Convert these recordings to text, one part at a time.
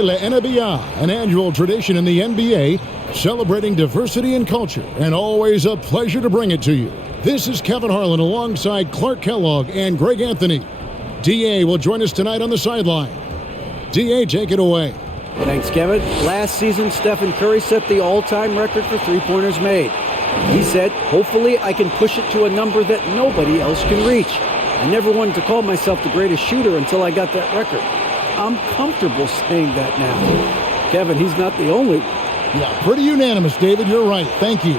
La NBA, an annual tradition in the NBA, celebrating diversity and culture, and always a pleasure to bring it to you. This is Kevin Harlan alongside Clark Kellogg and Greg Anthony. D.A. will join us tonight on the sideline. D.A., take it away. Thanks, Kevin. Last season, Stephen Curry set the all-time record for three-pointers made. He said, hopefully I can push it to a number that nobody else can reach. I never wanted to call myself the greatest shooter until I got that record. I'm comfortable saying that now. Kevin, he's not the only one. Yeah, pretty unanimous, David. You're right. Thank you.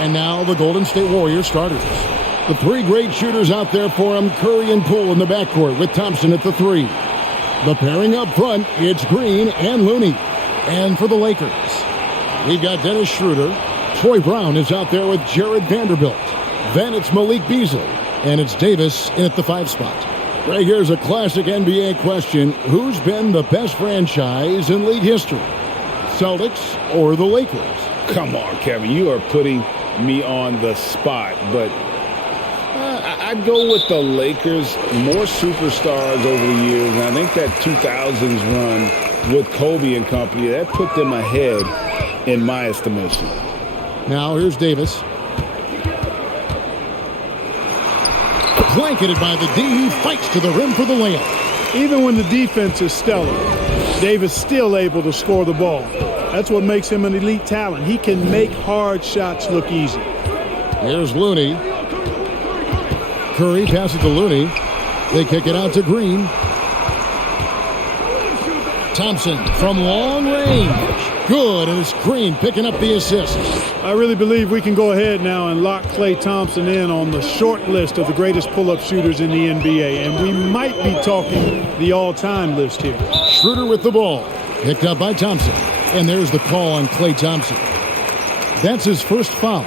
And now the Golden State Warriors starters. The three great shooters out there for him, Curry and Poole in the backcourt with Thompson at the three. The pairing up front, it's Green and Looney. And for the Lakers, we've got Dennis Schroeder. Troy Brown is out there with Jared Vanderbilt. Then it's Malik Beasley. And it's Davis in at the 5 spot. Right here's a classic NBA question. Who's been the best franchise in league history? Celtics or the Lakers? Come on, Kevin. You are putting me on the spot. But I'd go with the Lakers. More superstars over the years. And I think that 2000s run with Kobe and company, that put them ahead in my estimation. Now here's Davis. Blanketed by the D, he fights to the rim for the layup. Even when the defense is stellar, Davis still able to score the ball. That's what makes him an elite talent. He can make hard shots look easy. Here's Looney. Curry passes to Looney. They kick it out to Green. Thompson from long range. Good, and it's Green picking up the assist. I really believe we can go ahead now and lock Klay Thompson in on the short list of the greatest pull-up shooters in the NBA, and we might be talking the all-time list here. Schroeder with the ball, picked up by Thompson, and there's the call on Klay Thompson. That's his first foul.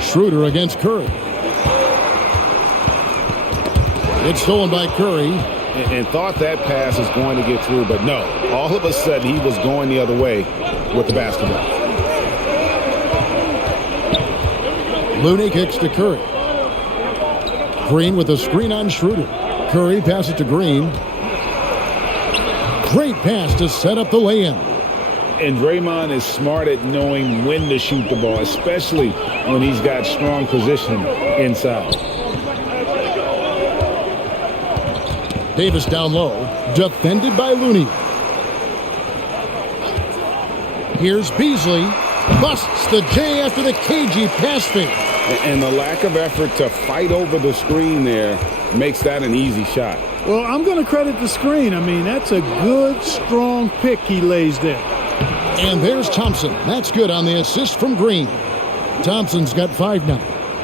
Schroeder against Curry. It's stolen by Curry. And thought that pass was going to get through, but no. All of a sudden, he was going the other way with the basketball. Looney kicks to Curry. Green with a screen on Schroeder. Curry passes to Green. Great pass to set up the lay-in. And Draymond is smart at knowing when to shoot the ball, especially when he's got strong position inside. Davis down low, defended by Looney. Here's Beasley, busts the J after the cagey pass fake. And the lack of effort to fight over the screen there makes that an easy shot. Well, I'm going to credit the screen. I mean, that's a good, strong pick he lays there. And there's Thompson. That's good on the assist from Green. Thompson's got 5 now.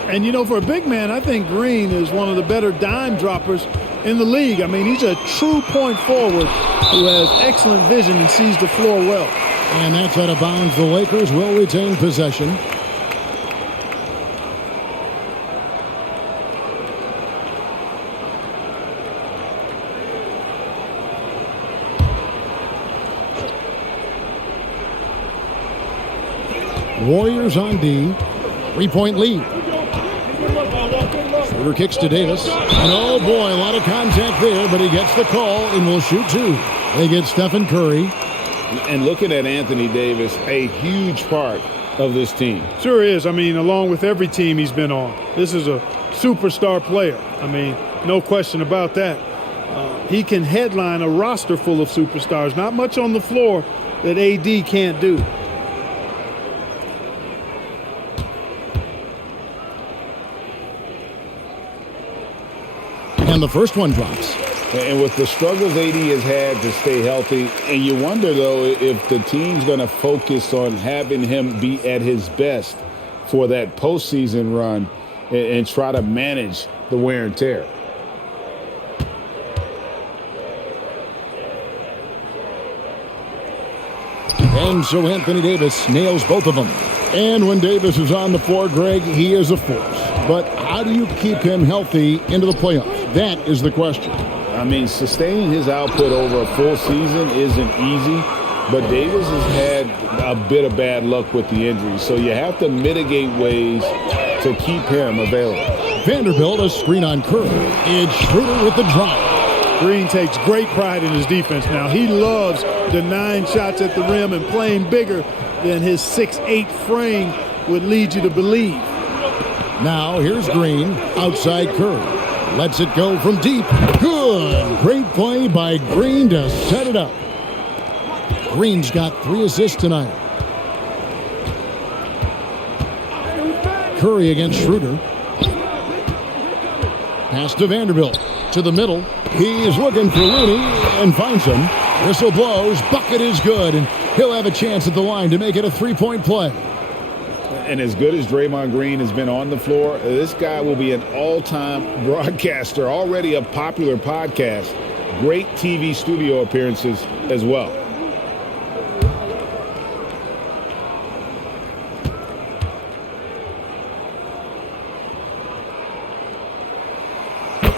And, you know, for a big man, I think Green is one of the better dime droppers in the league. I mean, he's a true point forward who has excellent vision and sees the floor well. And that's out of bounds. The Lakers will retain possession. Warriors on D. 3-point lead. Schroeder kicks to Davis. And oh boy, a lot of contact there, but he gets the call and will shoot 2. They get Stephen Curry. And looking at Anthony Davis, a huge part of this team. Sure is. I mean, along with every team he's been on. This is a superstar player. I mean, no question about that. He can headline a roster full of superstars. Not much on the floor that AD can't do. And the first one drops. And with the struggles AD has had to stay healthy, and you wonder, though, if the team's going to focus on having him be at his best for that postseason run and try to manage the wear and tear. And so Anthony Davis nails both of them. And when Davis is on the floor, Greg, he is a force. But how do you keep him healthy into the playoffs? That is the question. I mean, sustaining his output over a full season isn't easy, but Davis has had a bit of bad luck with the injury, so you have to mitigate ways to keep him available. Vanderbilt, a screen on Curry. It's Schroeder with the drive. Green takes great pride in his defense now. He loves denying shots at the rim and playing bigger than his 6'8" frame would lead you to believe. Now here's Green, outside Curry. Lets it go from deep. Good. Great play by Green to set it up. Green's got 3 assists tonight. Curry against Schroeder. Pass to Vanderbilt. To the middle. He's looking for Looney and finds him. Whistle blows. Bucket is good. And he'll have a chance at the line to make it a 3-point play. And as good as Draymond Green has been on the floor, this guy will be an all-time broadcaster, already a popular podcast. Great TV studio appearances as well.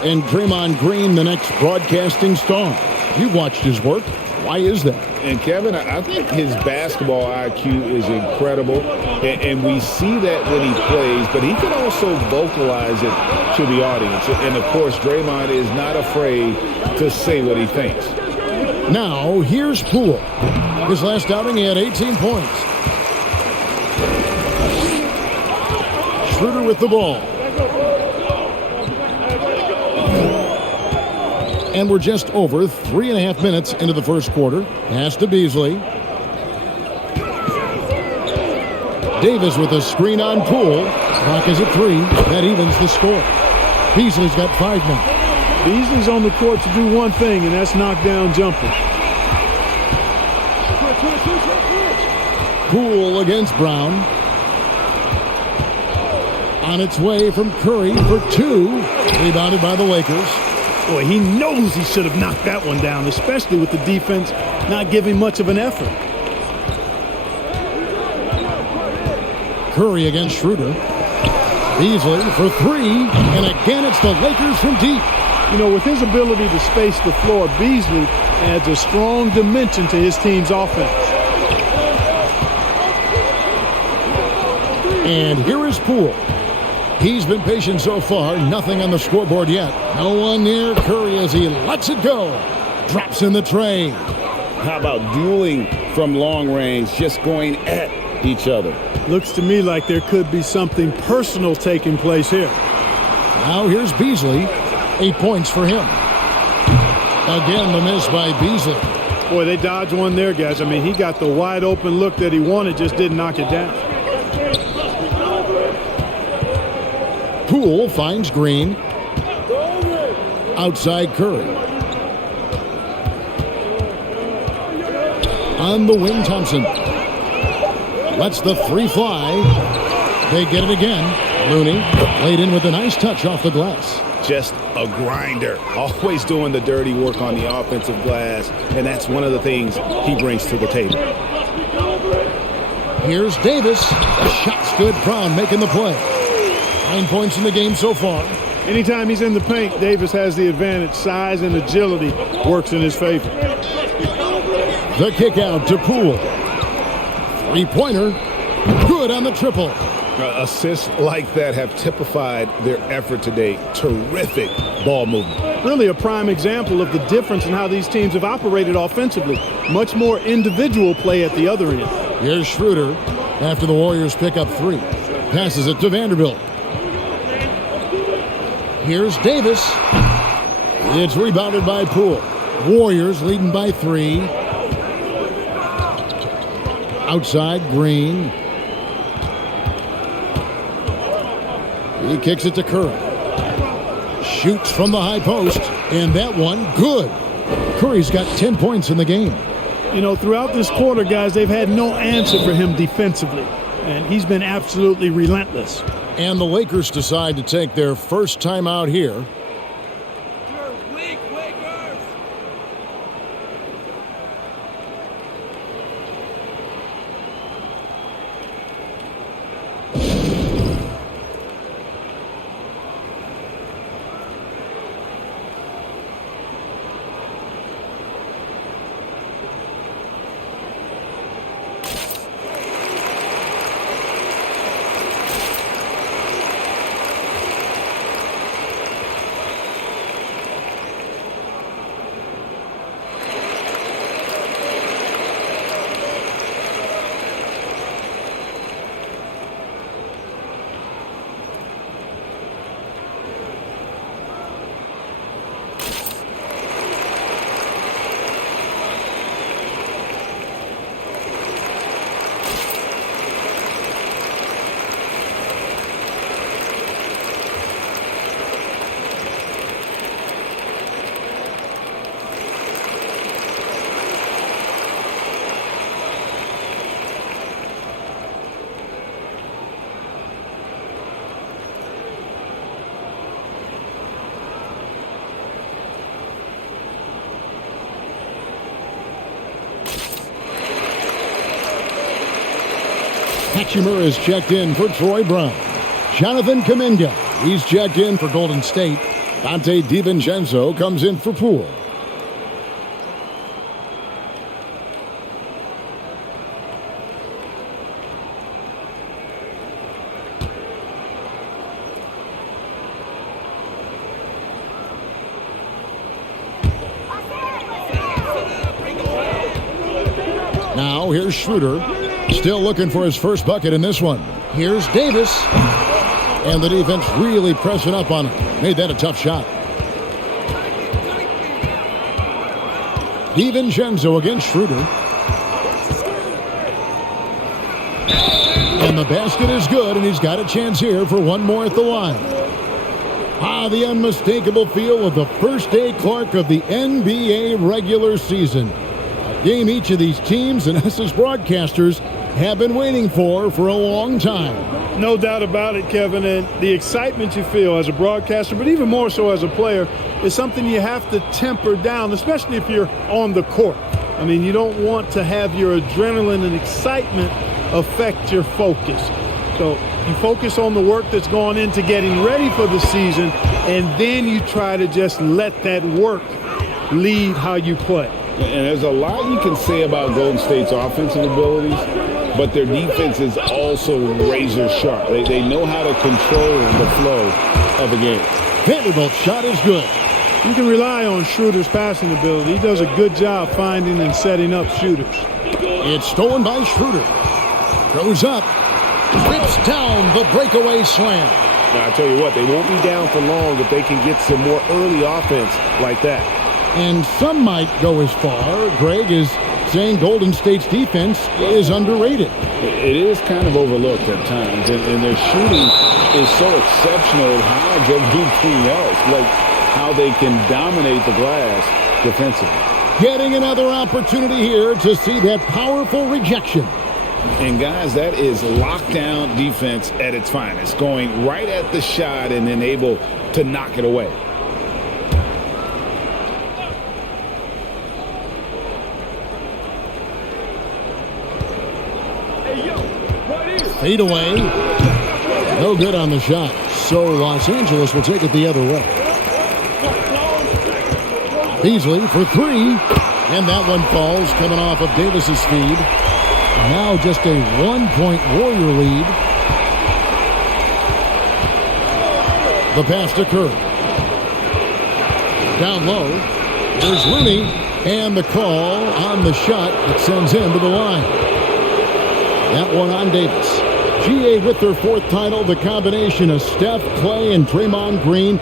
And Draymond Green, the next broadcasting star. You've watched his work. Why is that? And Kevin, I think his basketball IQ is incredible, and we see that when he plays, but he can also vocalize it to the audience. And of course, Draymond is not afraid to say what he thinks. Now, here's Poole. His last outing, he had 18 points. Schroeder with the ball. And we're just over 3.5 minutes into the first quarter. Pass to Beasley. Davis with a screen on Poole. Clock is at 3. That evens the score. Beasley's got 5 now. Beasley's on the court to do one thing, and that's knock down jumpers. Poole against Brown. On its way from Curry for 2. Rebounded by the Lakers. Boy, he knows he should have knocked that one down, especially with the defense not giving much of an effort. Curry against Schroeder. Beasley for 3. And again, it's the Lakers from deep. You know, with his ability to space the floor, Beasley adds a strong dimension to his team's offense. And here is Poole. He's been patient so far. Nothing on the scoreboard yet. No one near Curry as he lets it go. Drops in the tray. How about dueling from long range, just going at each other? Looks to me like there could be something personal taking place here. Now here's Beasley. 8 points for him. Again, the miss by Beasley. Boy, they dodged one there, guys. I mean, he got the wide open look that he wanted, just didn't knock it down. Poole finds Green. Outside Curry. On the wing, Thompson. Lets the 3 fly. They get it again. Looney laid in with a nice touch off the glass. Just a grinder. Always doing the dirty work on the offensive glass, and that's one of the things he brings to the table. Here's Davis. The shot's good. Brown making the play. 9 points in the game so far. Anytime he's in the paint, Davis has the advantage. Size and agility works in his favor. The kick out to Poole. 3-pointer. Good on the triple. Assists like that have typified their effort today. Terrific ball movement. Really a prime example of the difference in how these teams have operated offensively. Much more individual play at the other end. Here's Schroeder after the Warriors pick up 3. Passes it to Vanderbilt. Here's Davis. It's rebounded by Poole. Warriors leading by 3. Outside, Green. He kicks it to Curry. Shoots from the high post. And that one, good. Curry's got 10 points in the game. You know, throughout this quarter, guys, they've had no answer for him defensively. And he's been absolutely relentless. And the Lakers decide to take their first time out here. Hatchimer is checked in for Troy Brown. Jonathan Kuminga, he's checked in for Golden State. Dante DiVincenzo comes in for Poole. Now here's Schroeder, still looking for his first bucket in this one. Here's Davis, and the defense really pressing up on him. Made that a tough shot. DiVincenzo against Schroeder. And the basket is good, and he's got a chance here for one more at the line. The unmistakable feel of the first day Clark of the NBA regular season. A game each of these teams and us as broadcasters have been waiting for a long time. No doubt about it, Kevin, and the excitement you feel as a broadcaster, but even more so as a player, is something you have to temper down, especially if you're on the court. I mean, you don't want to have your adrenaline and excitement affect your focus. So you focus on the work that's gone into getting ready for the season, and then you try to just let that work lead how you play. And there's a lot you can say about Golden State's offensive abilities, but their defense is also razor sharp. They know how to control the flow of the game. Vanderbilt's shot is good. You can rely on Schroeder's passing ability. He does a good job finding and setting up shooters. It's stolen by Schroeder. Goes up. Rips down the breakaway slam. Now, I tell you what, they won't be down for long if they can get some more early offense like that. And some might go as far, Greg, is saying Golden State's defense is underrated. It is kind of overlooked at times, and their shooting is so exceptional. It hides everything else, like how they can dominate the glass defensively. Getting another opportunity here to see that powerful rejection. And, guys, that is lockdown defense at its finest, going right at the shot and then able to knock it away. Fade away. No good on the shot. So Los Angeles will take it the other way. Beasley for three. And that one falls, coming off of Davis's feed. Now just a 1-point Warrior lead. The pass to Curry. Down low. There's Looney. And the call on the shot that sends him to the line. That one on Davis. GA with their fourth title, the combination of Steph, Clay, and Draymond Green,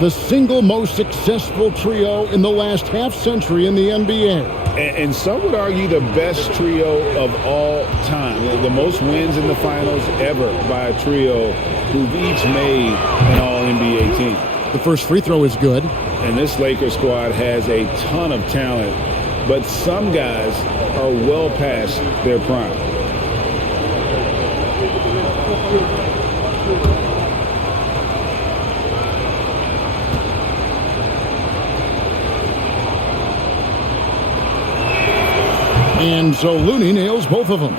the single most successful trio in the last half-century in the NBA. And some would argue the best trio of all time. The most wins in the finals ever by a trio who've each made an all-NBA team. The first free throw is good. And this Lakers squad has a ton of talent, but some guys are well past their prime. And so Looney nails both of them.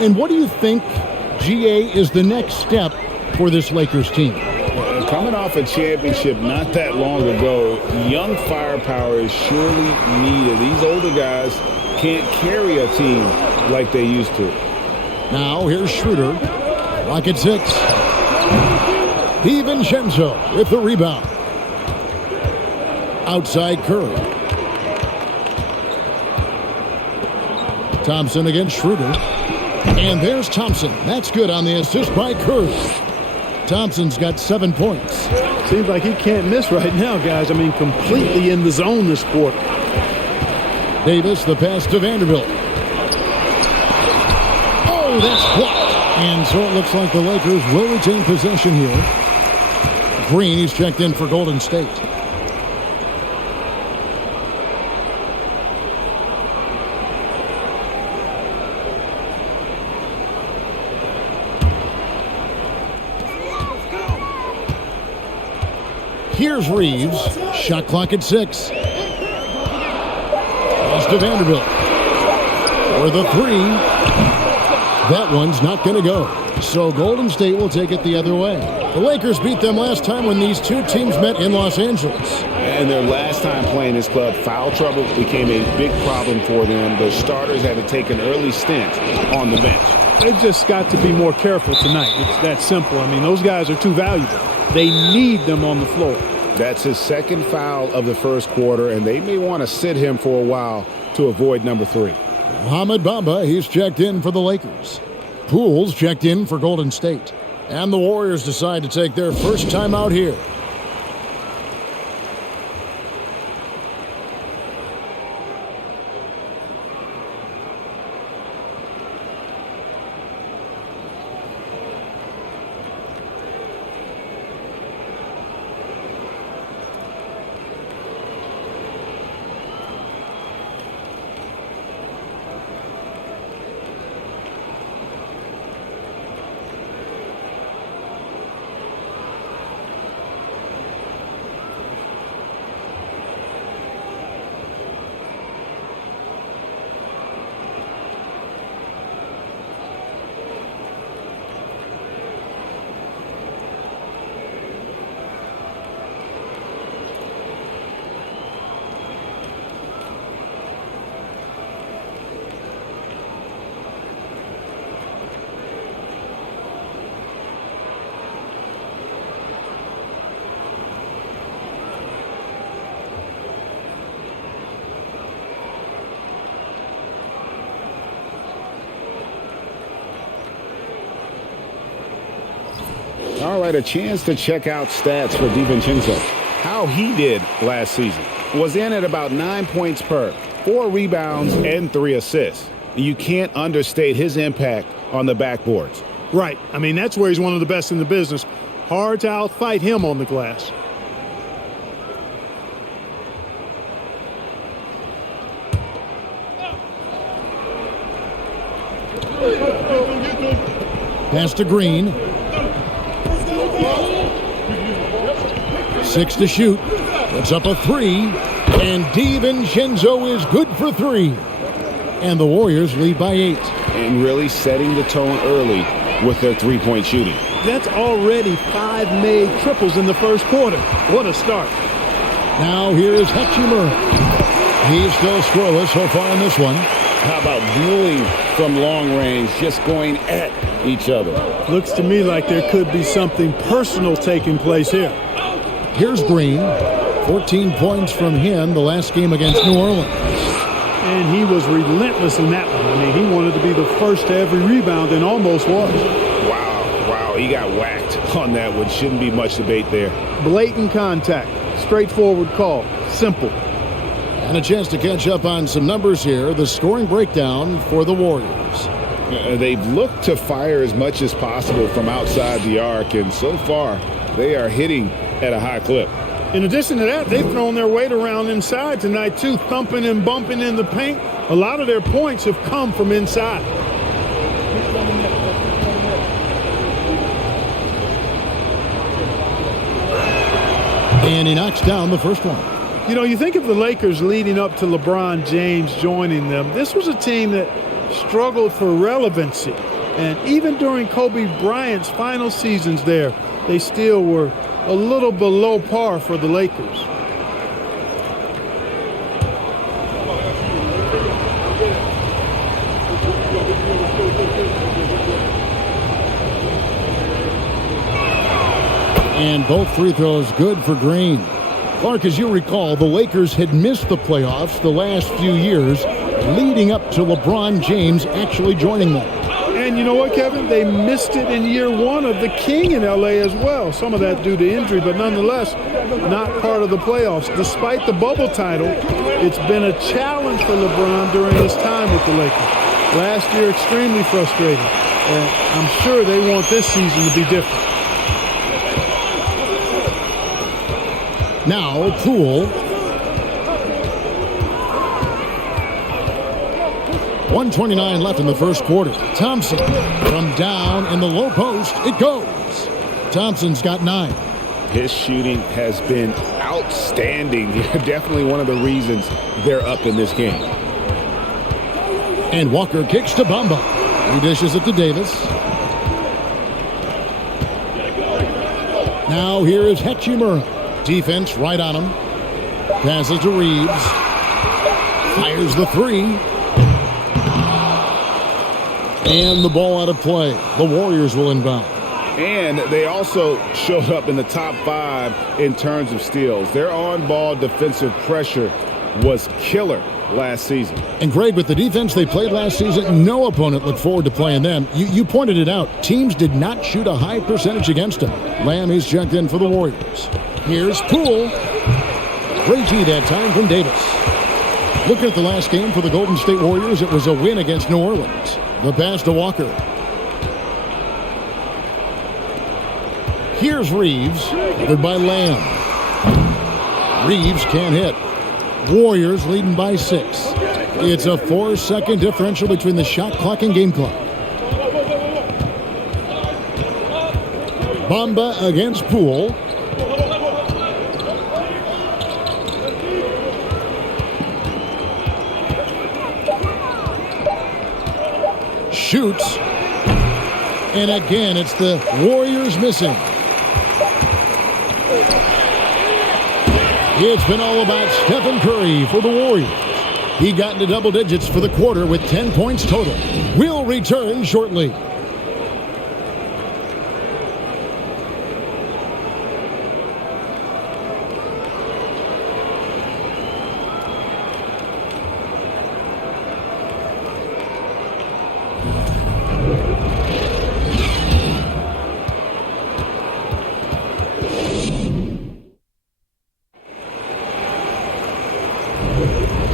And what do you think, GA, is the next step for this Lakers team? Coming off a championship not that long ago, young firepower is surely needed. These older guys can't carry a team like they used to. Now here's Schroeder. Lock at 6. DiVincenzo with the rebound. Outside Curry. Thompson against Schroeder. And there's Thompson. That's good on the assist by Curry. Thompson's got 7 points. Seems like he can't miss right now, guys. I mean, completely in the zone this quarter. Davis, the pass to Vanderbilt. Oh, that's blocked. And so it looks like the Lakers will retain possession here. Green, he's checked in for Golden State. Here's Reeves. Shot clock at 6. Pass to Vanderbilt. For the three. That one's not going to go. So Golden State will take it the other way. The Lakers beat them last time when these two teams met in Los Angeles. And their last time playing this club, foul trouble became a big problem for them. The starters had to take an early stint on the bench. They've just got to be more careful tonight. It's that simple. I mean, those guys are too valuable. They need them on the floor. That's his second foul of the first quarter, and they may want to sit him for a while to avoid number 3. Mohamed Bamba, he's checked in for the Lakers. Poole's checked in for Golden State. And the Warriors decide to take their first time out here. All right, a chance to check out stats for DiVincenzo. How he did last season. Was in at about 9 points per, 4 rebounds, and 3 assists. You can't understate his impact on the backboards. Right. I mean, that's where he's one of the best in the business. Hard to outfight him on the glass. Pass to Green. 6 to shoot. Puts up a 3. And DiVincenzo is good for 3. And the Warriors lead by 8. And really setting the tone early with their three-point shooting. That's already 5 made triples in the first quarter. What a start. Now here is Hachimura. He's still scoreless so far in this one. How about dueling from long range, just going at each other? Looks to me like there could be something personal taking place here. Here's Green. 14 points from him the last game against New Orleans. And he was relentless in that one. I mean, he wanted to be the first to every rebound and almost was. Wow, he got whacked on that one. Shouldn't be much debate there. Blatant contact. Straightforward call. Simple. And a chance to catch up on some numbers here. The scoring breakdown for the Warriors. They've looked to fire as much as possible from outside the arc, and so far they are hitting at a high clip. In addition to that, they've thrown their weight around inside tonight, too, thumping and bumping in the paint. A lot of their points have come from inside. And he knocks down the first one. You know, you think of the Lakers leading up to LeBron James joining them. This was a team that struggled for relevancy. And even during Kobe Bryant's final seasons there, they still were a little below par for the Lakers. And both free throws good for Green. Clark, as you recall, the Lakers had missed the playoffs the last few years leading up to LeBron James actually joining them. And you know what, Kevin? They missed it in year 1 of the King in L.A. as well. Some of that due to injury, but nonetheless, not part of the playoffs. Despite the bubble title, it's been a challenge for LeBron during his time with the Lakers. Last year, extremely frustrating. And I'm sure they want this season to be different. Now, Poole. 1:29 left in the first quarter. Thompson from down in the low post. It goes. Thompson's got 9. His shooting has been outstanding. Definitely one of the reasons they're up in this game. And Walker kicks to Bamba. He dishes it to Davis. Now here is Hachimura. Defense right on him. Passes to Reeves. Fires the three. And the ball out of play. The Warriors will inbound. And they also showed up in the top 5 in terms of steals. Their on-ball defensive pressure was killer last season. And Greg, with the defense they played last season, no opponent looked forward to playing them. You pointed it out. Teams did not shoot a high percentage against them. Lamb is checked in for the Warriors. Here's Poole. Great G that time from Davis. Looking at the last game for the Golden State Warriors, it was a win against New Orleans. The pass to Walker. Here's Reeves, covered by Lamb. Reeves can't hit. Warriors leading by 6. It's a 4-second differential between the shot clock and game clock. Bamba against Poole. Shoots. And again, it's the Warriors missing. It's been all about Stephen Curry for the Warriors. He got into double digits for the quarter with 10 points total. We'll return shortly.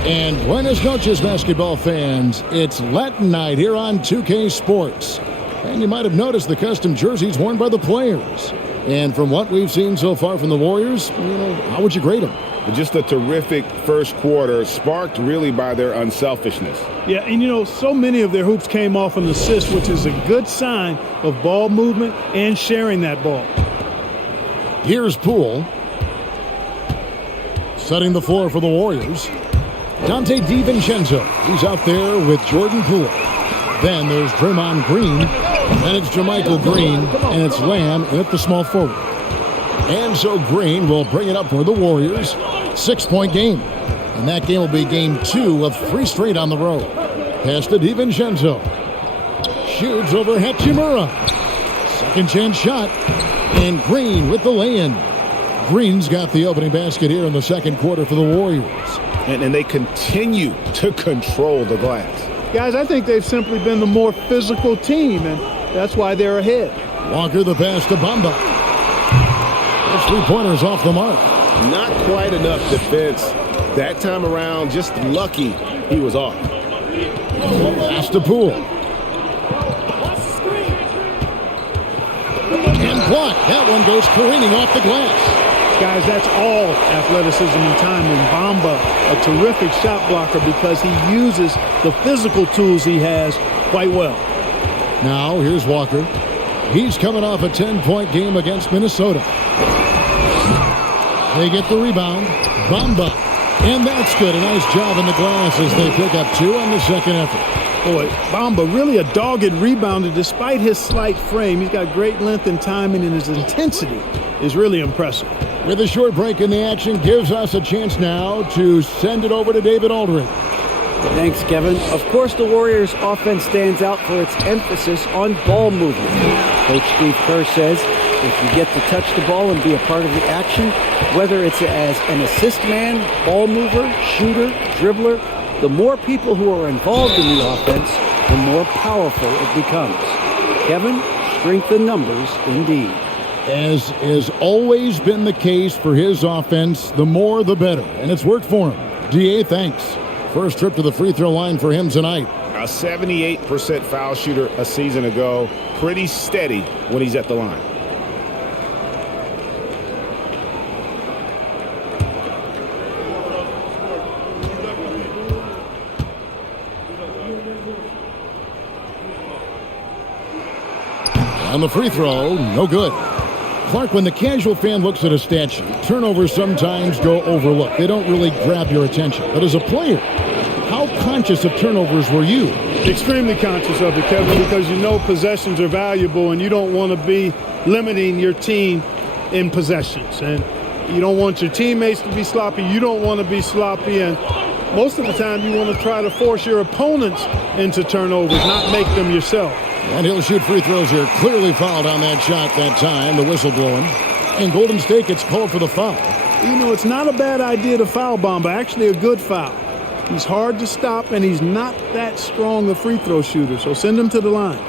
And buenas noches, basketball fans. It's Latin night here on 2K Sports. And you might have noticed the custom jerseys worn by the players. And from what we've seen so far from the Warriors, how would you grade them? Just a terrific first quarter, sparked really by their unselfishness. Yeah, and so many of their hoops came off an assist, which is a good sign of ball movement and sharing that ball. Here's Poole. Setting the floor for the Warriors. Dante DiVincenzo. He's out there with Jordan Poole. Then there's Draymond Green. Then it's Jermichael Green. And it's Lamb at the small forward. And so Green will bring it up for the Warriors. 6-point game. And that game will be game 2 of 3 straight on the road. Pass to DiVincenzo. Shoots over Hachimura. Second chance shot. And Green with the lay-in. Green's got the opening basket here in the second quarter for the Warriors. And they continue to control the glass. Guys, I think they've simply been the more physical team, and that's why they're ahead. Walker the pass to Bamba. Those 3-pointers off the mark. Not quite enough defense. That time around, just lucky he was off. Pass to Poole. And blocked. That one goes careening off the glass. Guys, that's all athleticism and timing. Bamba, a terrific shot blocker because he uses the physical tools he has quite well. Now, here's Walker. He's coming off a 10-point game against Minnesota. They get the rebound. Bamba. And that's good. A nice job in the glass as they pick up 2 on the second effort. Boy, Bamba, really a dogged rebounder despite his slight frame. He's got great length and timing, and his intensity is really impressive. With a short break in the action, gives us a chance now to send it over to David Aldridge. Thanks, Kevin. Of course, the Warriors' offense stands out for its emphasis on ball movement. Coach Steve Kerr says if you get to touch the ball and be a part of the action, whether it's as an assist man, ball mover, shooter, dribbler, the more people who are involved in the offense, the more powerful it becomes. Kevin, strength in numbers indeed. As has always been the case for his offense, the more the better. And it's worked for him. DA, thanks. First trip to the free throw line for him tonight. A 78% foul shooter a season ago. Pretty steady when he's at the line. On the free throw, no good. Clark, when the casual fan looks at a stat sheet, turnovers sometimes go overlooked. They don't really grab your attention. But as a player, how conscious of turnovers were you Extremely conscious of it, Kevin, because you know possessions are valuable and you don't want to be limiting your team in possessions. And you don't want your teammates to be sloppy. You don't want to be sloppy. And most of the time you want to try to force your opponents into turnovers, not make them yourself. And he'll shoot free throws here. Clearly fouled on that shot that time. The whistle blowing. And Golden State gets called for the foul. You know, it's not a bad idea to foul Bamba. Actually, a good foul. He's hard to stop, and he's not that strong a free throw shooter. So send him to the line.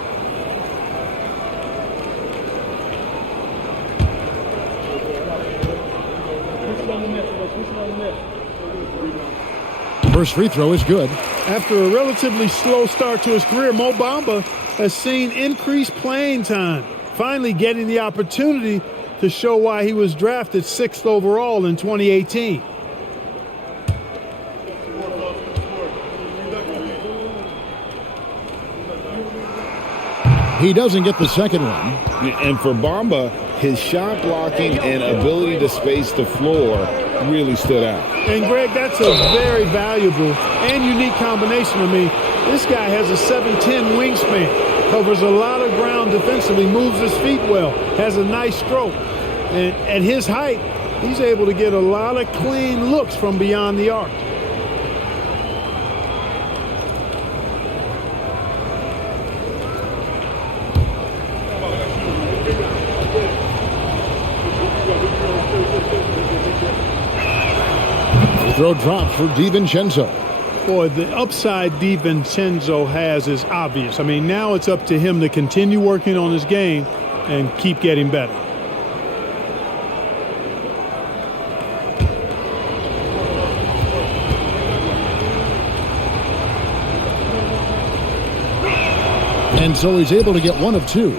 First free throw is good. After a relatively slow start to his career, Mo Bamba has seen increased playing time, finally getting the opportunity to show why he was drafted 6th overall in 2018. He doesn't get the second one. And for Bamba, his shot blocking and ability to space the floor really stood out. And, Greg, that's a very valuable and unique combination. I mean, this guy has a 7'10" wingspan, covers a lot of ground defensively, moves his feet well, has a nice stroke. And at his height, he's able to get a lot of clean looks from beyond the arc. Throw drops for DiVincenzo. Boy, the upside DiVincenzo has is obvious. I mean, now it's up to him to continue working on his game and keep getting better. And so he's able to get one of two.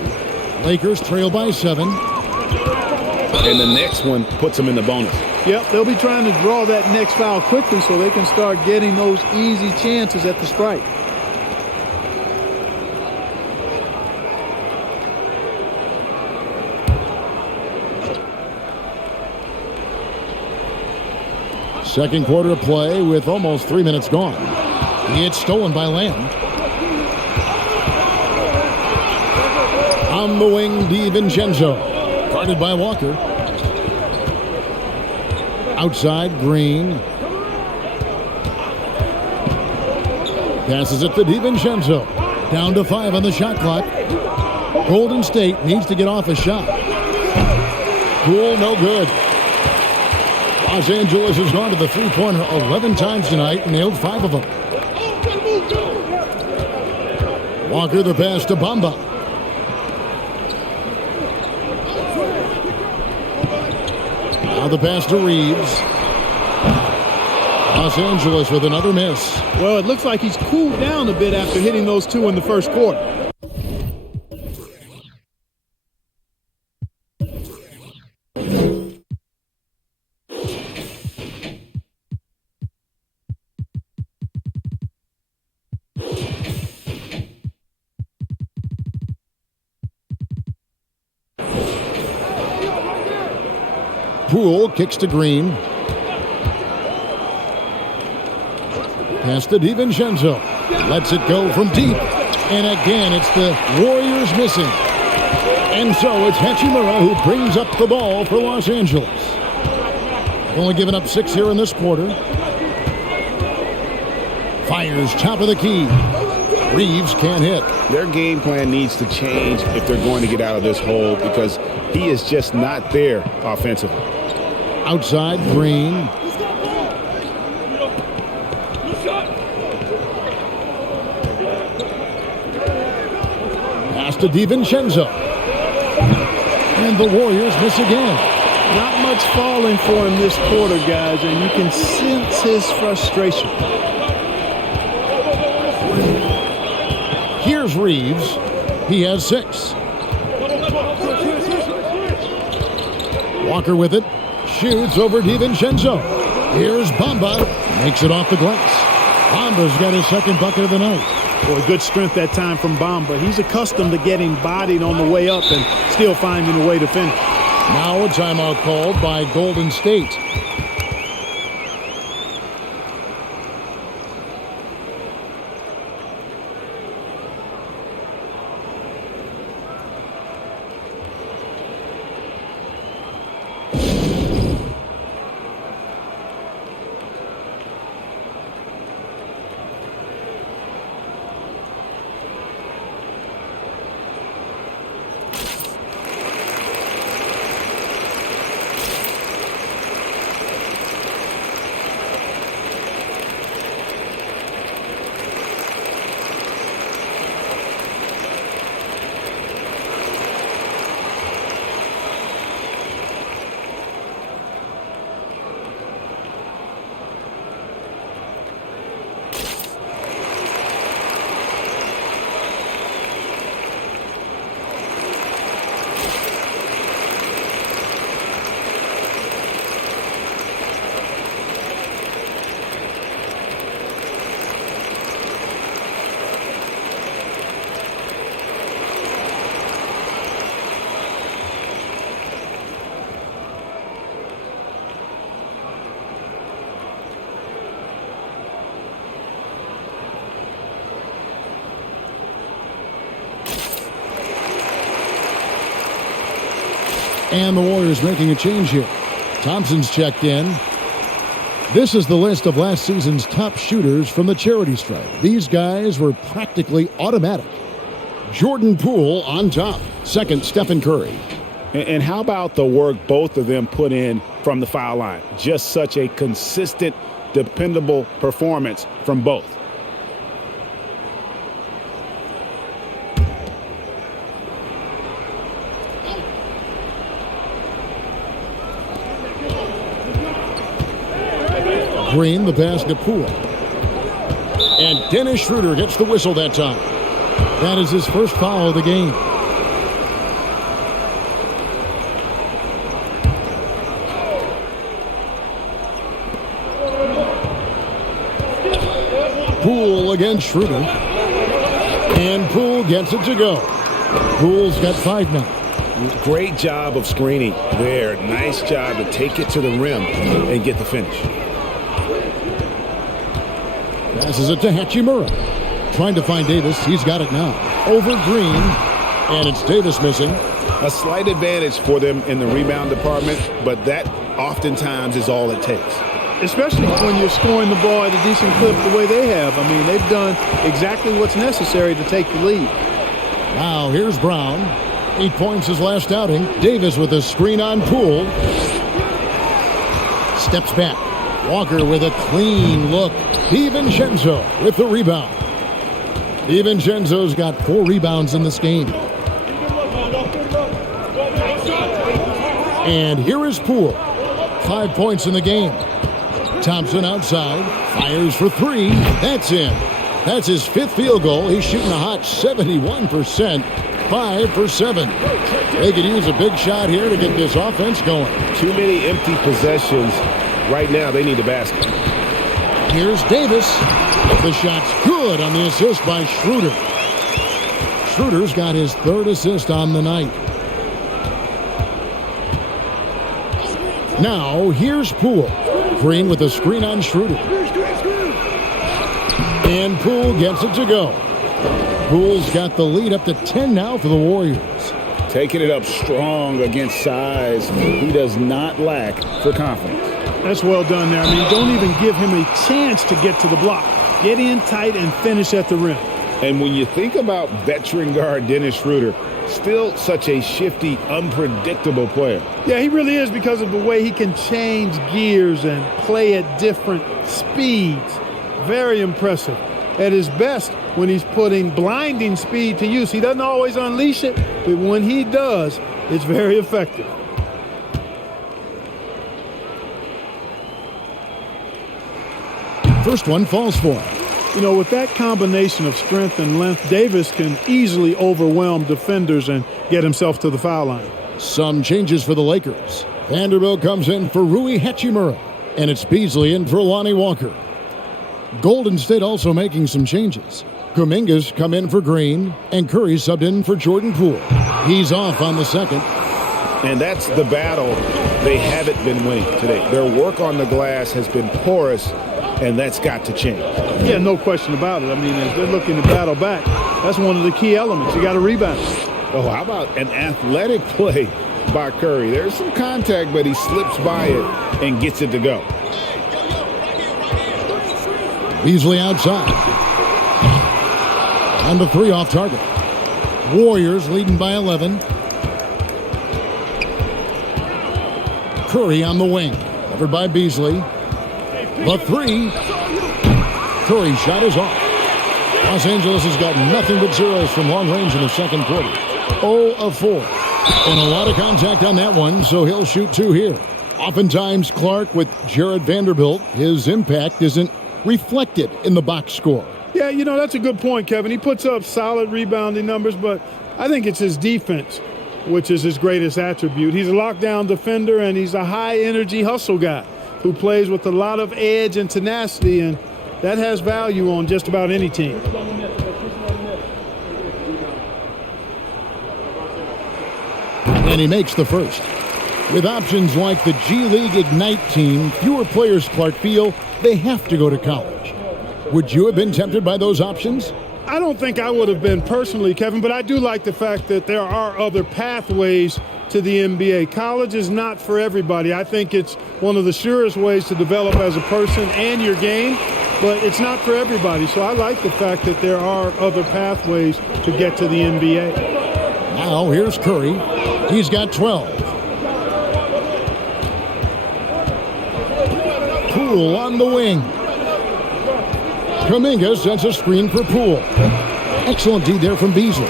Lakers trail by 7. And the next one puts him in the bonus. Yep, they'll be trying to draw that next foul quickly so they can start getting those easy chances at the strike. Second quarter of play with almost 3 minutes gone. It's stolen by Lamb. On the wing, DiVincenzo. Guarded by Walker. Outside, Green. Passes it to DiVincenzo. Down to 5 on the shot clock. Golden State needs to get off a shot. Cool, no good. Los Angeles has gone to the three-pointer 11 times tonight and nailed 5 of them. Walker the pass to Bamba. Now the pass to Reeves. Los Angeles with another miss. Well, it looks like he's cooled down a bit after hitting those 2 in the first quarter. Poole kicks to Green. Pass to DiVincenzo. Lets it go from deep. And again, it's the Warriors missing. And so it's Hachimura who brings up the ball for Los Angeles. Only given up 6 here in this quarter. Fires top of the key. Reeves can't hit. Their game plan needs to change if they're going to get out of this hole because he is just not there offensively. Outside, Green. Pass to DiVincenzo. And the Warriors miss again. Not much falling for him this quarter, guys, and you can sense his frustration. Here's Reeves. He has 6. Walker with it. Shoots over DiVincenzo. Here's Bamba. Makes it off the glass. Bamba's got his second bucket of the night. Boy, good strength that time from Bamba. He's accustomed to getting bodied on the way up and still finding a way to finish. Now a timeout called by Golden State. And the Warriors making a change here. Thompson's checked in. This is the list of last season's top shooters from the charity stripe. These guys were practically automatic. Jordan Poole on top. Second, Stephen Curry. And how about the work both of them put in from the foul line? Just such a consistent, dependable performance from both. Green, the pass to Poole. And Dennis Schroeder gets the whistle that time. That is his first foul of the game. Poole against Schroeder. And Poole gets it to go. Poole's got 5 now. Great job of screening there. Nice job to take it to the rim and get the finish. Passes it to Hachimura. Trying to find Davis. He's got it now. Over Green. And it's Davis missing. A slight advantage for them in the rebound department, but that oftentimes is all it takes. Especially when you're scoring the ball at a decent clip the way they have. I mean, they've done exactly what's necessary to take the lead. Now here's Brown. 8 points his last outing. Davis with a screen on Poole. Steps back. Walker with a clean look. DiVincenzo with the rebound. DiVincenzo's got 4 rebounds in this game. And here is Poole. 5 points in the game. Thompson outside. Fires for 3. That's in. That's his 5th field goal. He's shooting a hot 71%. 5 for 7. They could use a big shot here to get this offense going. Too many empty possessions. Right now, they need a basket. Here's Davis. The shot's good on the assist by Schroeder. Schroeder's got his 3rd assist on the night. Now, here's Poole. Green with a screen on Schroeder. And Poole gets it to go. Poole's got the lead up to 10 now for the Warriors. Taking it up strong against size. He does not lack for confidence. That's well done there. I mean, don't even give him a chance to get to the block. Get in tight and finish at the rim. And when you think about veteran guard Dennis Schroeder, still such a shifty, unpredictable player. Yeah, he really is because of the way he can change gears and play at different speeds. Very impressive. At his best when he's putting blinding speed to use. He doesn't always unleash it, but when he does, it's very effective. First one falls for him. You know, with that combination of strength and length, Davis can easily overwhelm defenders and get himself to the foul line. Some changes for the Lakers. Vanderbilt comes in for Rui Hachimura, and it's Beasley in for Lonnie Walker. Golden State also making some changes. Kuminga's come in for Green, and Curry subbed in for Jordan Poole. He's off on the second. And that's the battle they haven't been winning today. Their work on the glass has been porous, and that's got to change. Yeah, no question about it. I mean, as they're looking to battle back, that's one of the key elements. You got to rebound. Oh, how about an athletic play by Curry? There's some contact, but he slips by it and gets it to go. Beasley outside. On the 3 off target. Warriors leading by 11. Curry on the wing. Covered by Beasley. The 3. Curry's shot is off. Los Angeles has got nothing but zeros from long range in the second quarter. 0 of 4. And a lot of contact on that one, so he'll shoot 2 here. Oftentimes, Clark with Jared Vanderbilt, his impact isn't reflected in the box score. Yeah, you know, that's a good point, Kevin. He puts up solid rebounding numbers, but I think it's his defense, which is his greatest attribute. He's a lockdown defender, and he's a high-energy hustle guy who plays with a lot of edge and tenacity, and that has value on just about any team. And he makes the first. With options like the G League Ignite team, fewer players, Clark, feel they have to go to college. Would you have been tempted by those options? I don't think I would have been personally, Kevin, but I do like the fact that there are other pathways to the NBA. College is not for everybody. I think it's one of the surest ways to develop as a person and your game, but it's not for everybody. So I like the fact that there are other pathways to get to the NBA. Now here's Curry. He's got 12. Poole on the wing. Kuminga sets a screen for Poole. Excellent D there from Beasley.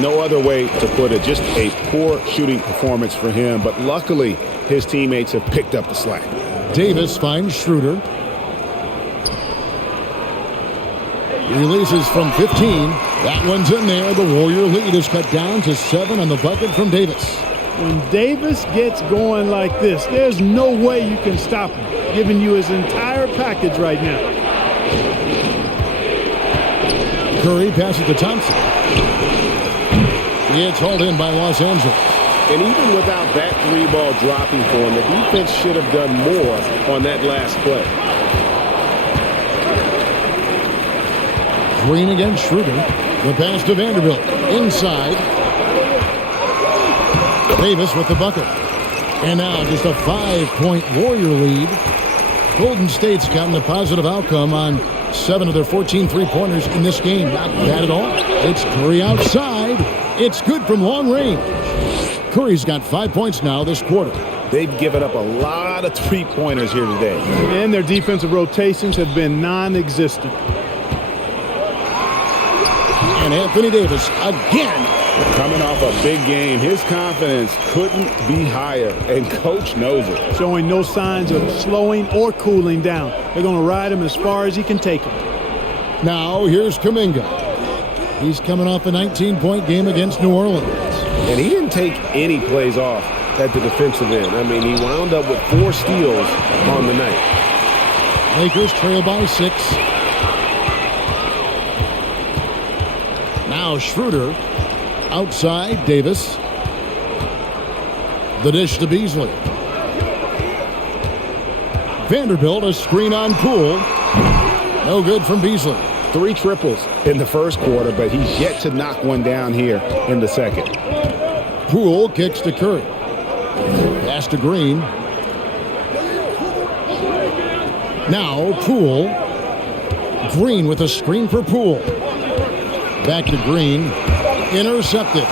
No other way to put it. Just a poor shooting performance for him. But luckily, his teammates have picked up the slack. Davis finds Schroeder. Releases from 15. That one's in there. The Warrior lead is cut down to 7 on the bucket from Davis. When Davis gets going like this, there's no way you can stop him, giving you his entire package right now. Curry passes to Thompson. It's hauled in by Los Angeles. And even without that three ball dropping for him, the defense should have done more on that last play. Green against Schroeder. The pass to Vanderbilt. Inside. Davis with the bucket. And now just a 5-point Warrior lead. Golden State's gotten a positive outcome on 7 of their 14 three-pointers in this game. Not bad at all. It's Curry outside. It's good from long range. Curry's got 5 points now this quarter. They've given up a lot of three-pointers here today. And their defensive rotations have been non-existent. And Anthony Davis again. Coming off a big game, his confidence couldn't be higher, and Coach knows it. Showing no signs of slowing or cooling down. They're going to ride him as far as he can take him. Now here's Kuminga. He's coming off a 19-point game against New Orleans. And he didn't take any plays off at the defensive end. I mean, he wound up with 4 steals on the night. Lakers trail by 6. Now Schroeder. Outside, Davis. The dish to Beasley. Vanderbilt, a screen on Poole. No good from Beasley. 3 triples in the first quarter, but he's yet to knock one down here in the second. Poole kicks to Curry. Pass to Green. Now Poole. Green with a screen for Poole. Back to Green. Intercepted.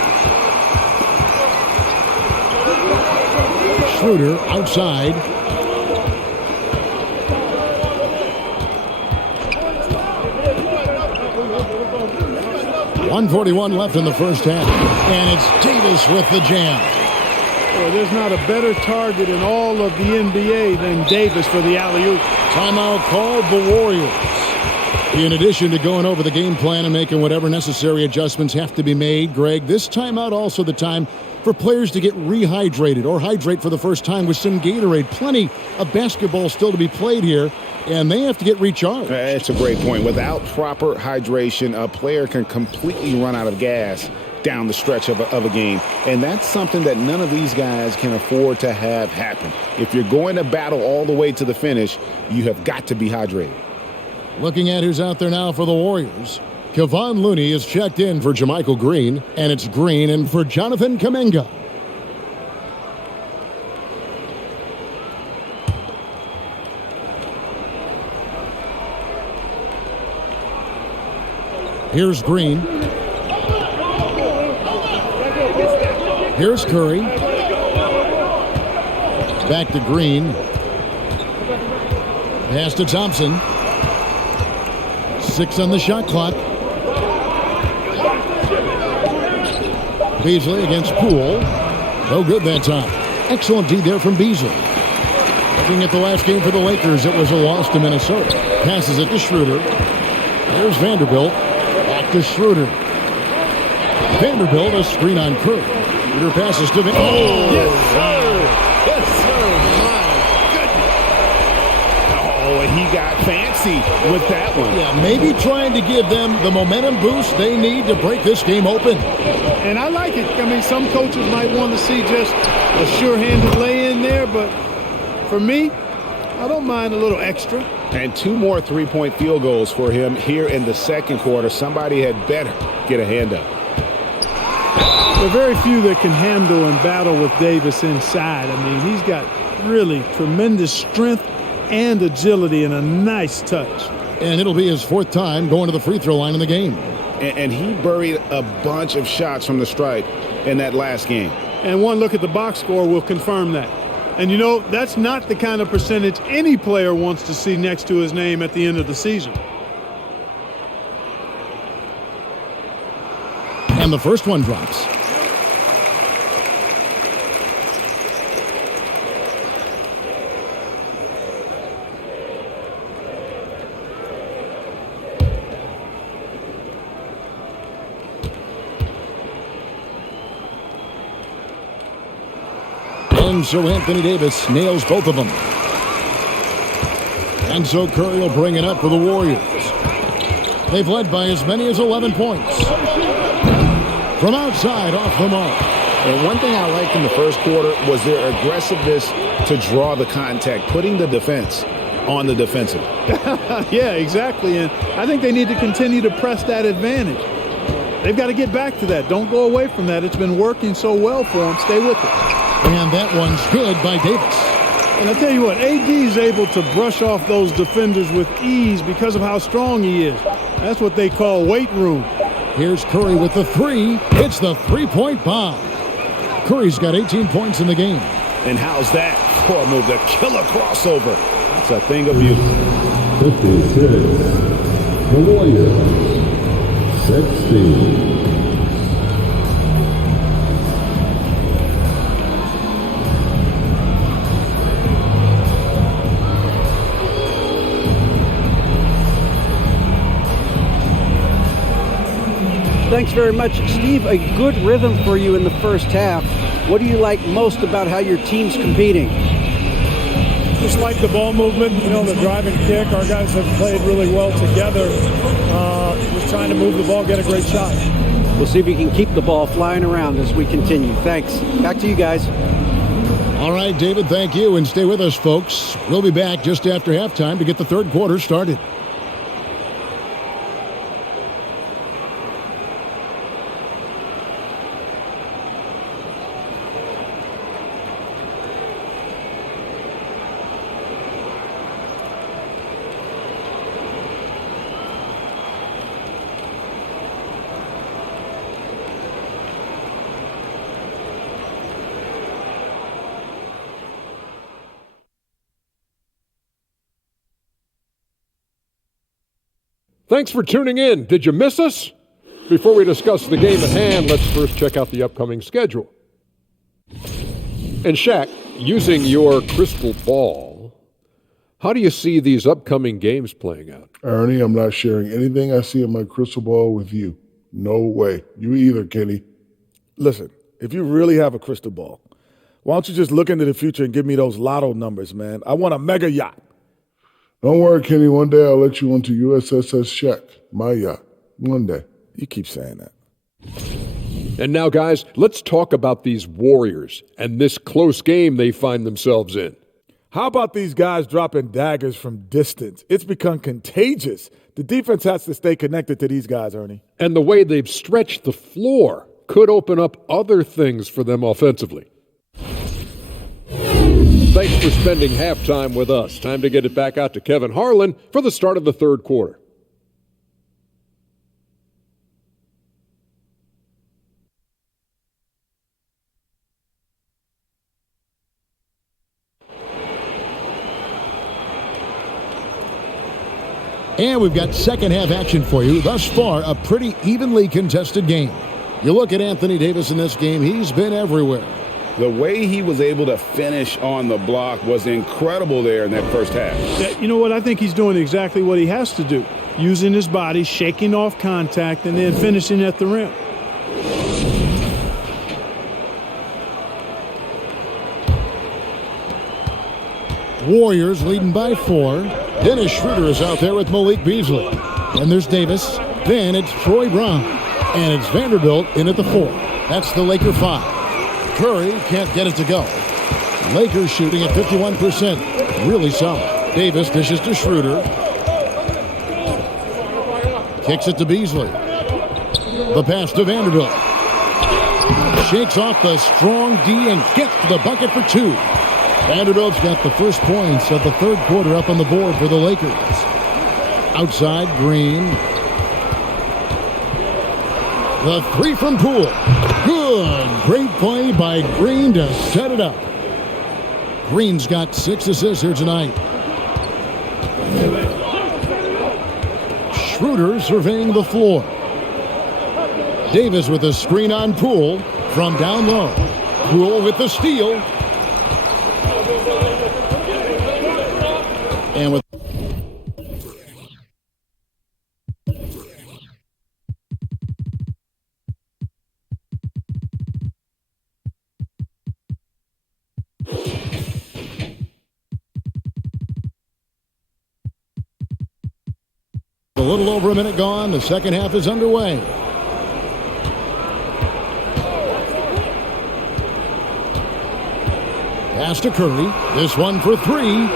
Schroeder outside. .141 left in the first half. And it's Davis with the jam. Well, there's not a better target in all of the NBA than Davis for the alley-oop. Timeout called the Warriors. In addition to going over the game plan and making whatever necessary adjustments have to be made, Greg, this timeout also the time for players to get rehydrated or hydrate for the first time with some Gatorade. Plenty of basketball still to be played here, and they have to get recharged. That's a great point. Without proper hydration, a player can completely run out of gas down the stretch of a game. And that's something that none of these guys can afford to have happen. If you're going to battle all the way to the finish, you have got to be hydrated. Looking at who's out there now for the Warriors. Kevon Looney is checked in for JaMychal Green, and it's Green in for Jonathan Kuminga. Here's Green. Here's Curry. Back to Green. Pass to Thompson. 6 on the shot clock. Beasley against Poole. No good that time. Excellent D there from Beasley. Looking at the last game for the Lakers, it was a loss to Minnesota. Passes it to Schroeder. There's Vanderbilt. Back to Schroeder. Vanderbilt, a screen on Curry. Schroeder passes to Vanderbilt. Oh, yes, sir. Yes, sir. My goodness. Oh, and he got fancy with that one. Yeah, maybe trying to give them the momentum boost they need to break this game open. And I like it. I mean, some coaches might want to see just a sure-handed lay-in there, but for me, I don't mind a little extra. And 2 more three-point field goals for him here in the second quarter. Somebody had better get a hand up. There are very few that can handle and battle with Davis inside. I mean, he's got really tremendous strength and agility and a nice touch. And it'll be his fourth time going to the free throw line in the game. And he buried a bunch of shots from the stripe in that last game. And one look at the box score will confirm that. And, you know, that's not the kind of percentage any player wants to see next to his name at the end of the season. And the first one drops. And so Anthony Davis nails both of them. And so Curry will bring it up for the Warriors. They've led by as many as 11 points. From outside, off the mark. And one thing I liked in the first quarter was their aggressiveness to draw the contact, putting the defense on the defensive. Yeah, exactly. And I think they need to continue to press that advantage. They've got to get back to that. Don't go away from that. It's been working so well for them. Stay with it. And that one's good by Davis. And I'll tell you what, AD is able to brush off those defenders with ease because of how strong he is. That's what they call weight room. Here's Curry with the three. It's the three-point bomb. Curry's got 18 points in the game. And how's that for a move? The killer crossover. It's a thing of beauty. 56. The Warriors. 60. Thanks very much, Steve. A good rhythm for you in the first half. What do you like most about how your team's competing? Just like the ball movement, you know, the drive and kick. Our guys have played really well together. Just trying to move the ball, get a great shot. We'll see if we can keep the ball flying around as we continue. Thanks. Back to you guys. All right, David, thank you. And stay with us, folks. We'll be back just after halftime to get the third quarter started. Thanks for tuning in. Did you miss us? Before we discuss the game at hand, let's first check out the upcoming schedule. And Shaq, using your crystal ball, how do you see these upcoming games playing out? Ernie, I'm not sharing anything I see in my crystal ball with you. No way. You either, Kenny. Listen, if you really have a crystal ball, why don't you just look into the future and give me those lotto numbers, man? I want a mega yacht. Don't worry, Kenny. One day I'll let you onto USSS Shaq, my yacht. One day. You keep saying that. And now, guys, let's talk about these Warriors and this close game they find themselves in. How about these guys dropping daggers from distance? It's become contagious. The defense has to stay connected to these guys, Ernie. And the way they've stretched the floor could open up other things for them offensively. Thanks for spending halftime with us. Time to get it back out to Kevin Harlan for the start of the third quarter. And we've got second half action for you. Thus far, a pretty evenly contested game. You look at Anthony Davis in this game, he's been everywhere. The way he was able to finish on the block was incredible there in that first half. Yeah, you know what? I think he's doing exactly what he has to do. Using his body, shaking off contact, and then finishing at the rim. Warriors leading by 4. Dennis Schroeder is out there with Malik Beasley. And there's Davis. Then it's Troy Brown. And it's Vanderbilt in at the 4. That's the Laker 5. Curry can't get it to go. Lakers shooting at 51%. Really solid. Davis dishes to Schroeder. Kicks it to Beasley. The pass to Vanderbilt. Shakes off the strong D and gets to the bucket for 2. Vanderbilt's got the first points of the third quarter up on the board for the Lakers. Outside, Green. The 3 from Poole. Good. Great play by Green to set it up. Green's got 6 assists here tonight. Schroeder surveying the floor. Davis with a screen on Poole from down low. Poole with the steal. And with a little over a minute gone, the second half is underway. Pass to Curry. This one for 3.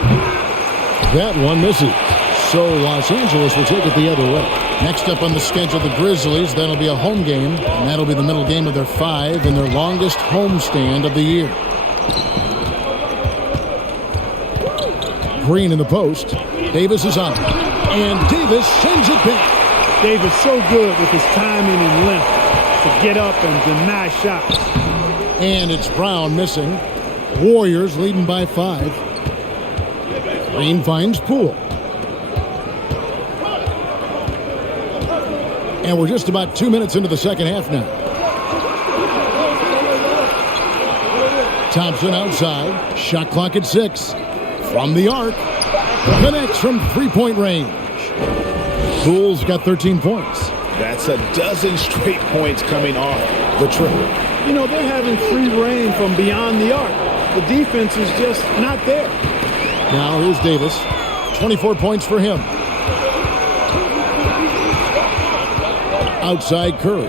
That one misses. So Los Angeles will take it the other way. Next up on the schedule, the Grizzlies. That'll be a home game, and that'll be the middle game of their 5 and their longest homestand of the year. Green in the post. Davis is on. And Davis sends it back. Davis so good with his timing and length to get up and deny shots. And it's Brown missing. Warriors leading by 5. Green finds Poole. And we're just about 2 minutes into the second half now. Thompson outside. Shot clock at 6. From the arc. Connects from 3-point range. Poole's got 13 points. That's a dozen straight points coming off the triple. You know, they're having free reign from beyond the arc. The defense is just not there. Now here's Davis. 24 points for him. Outside Curry.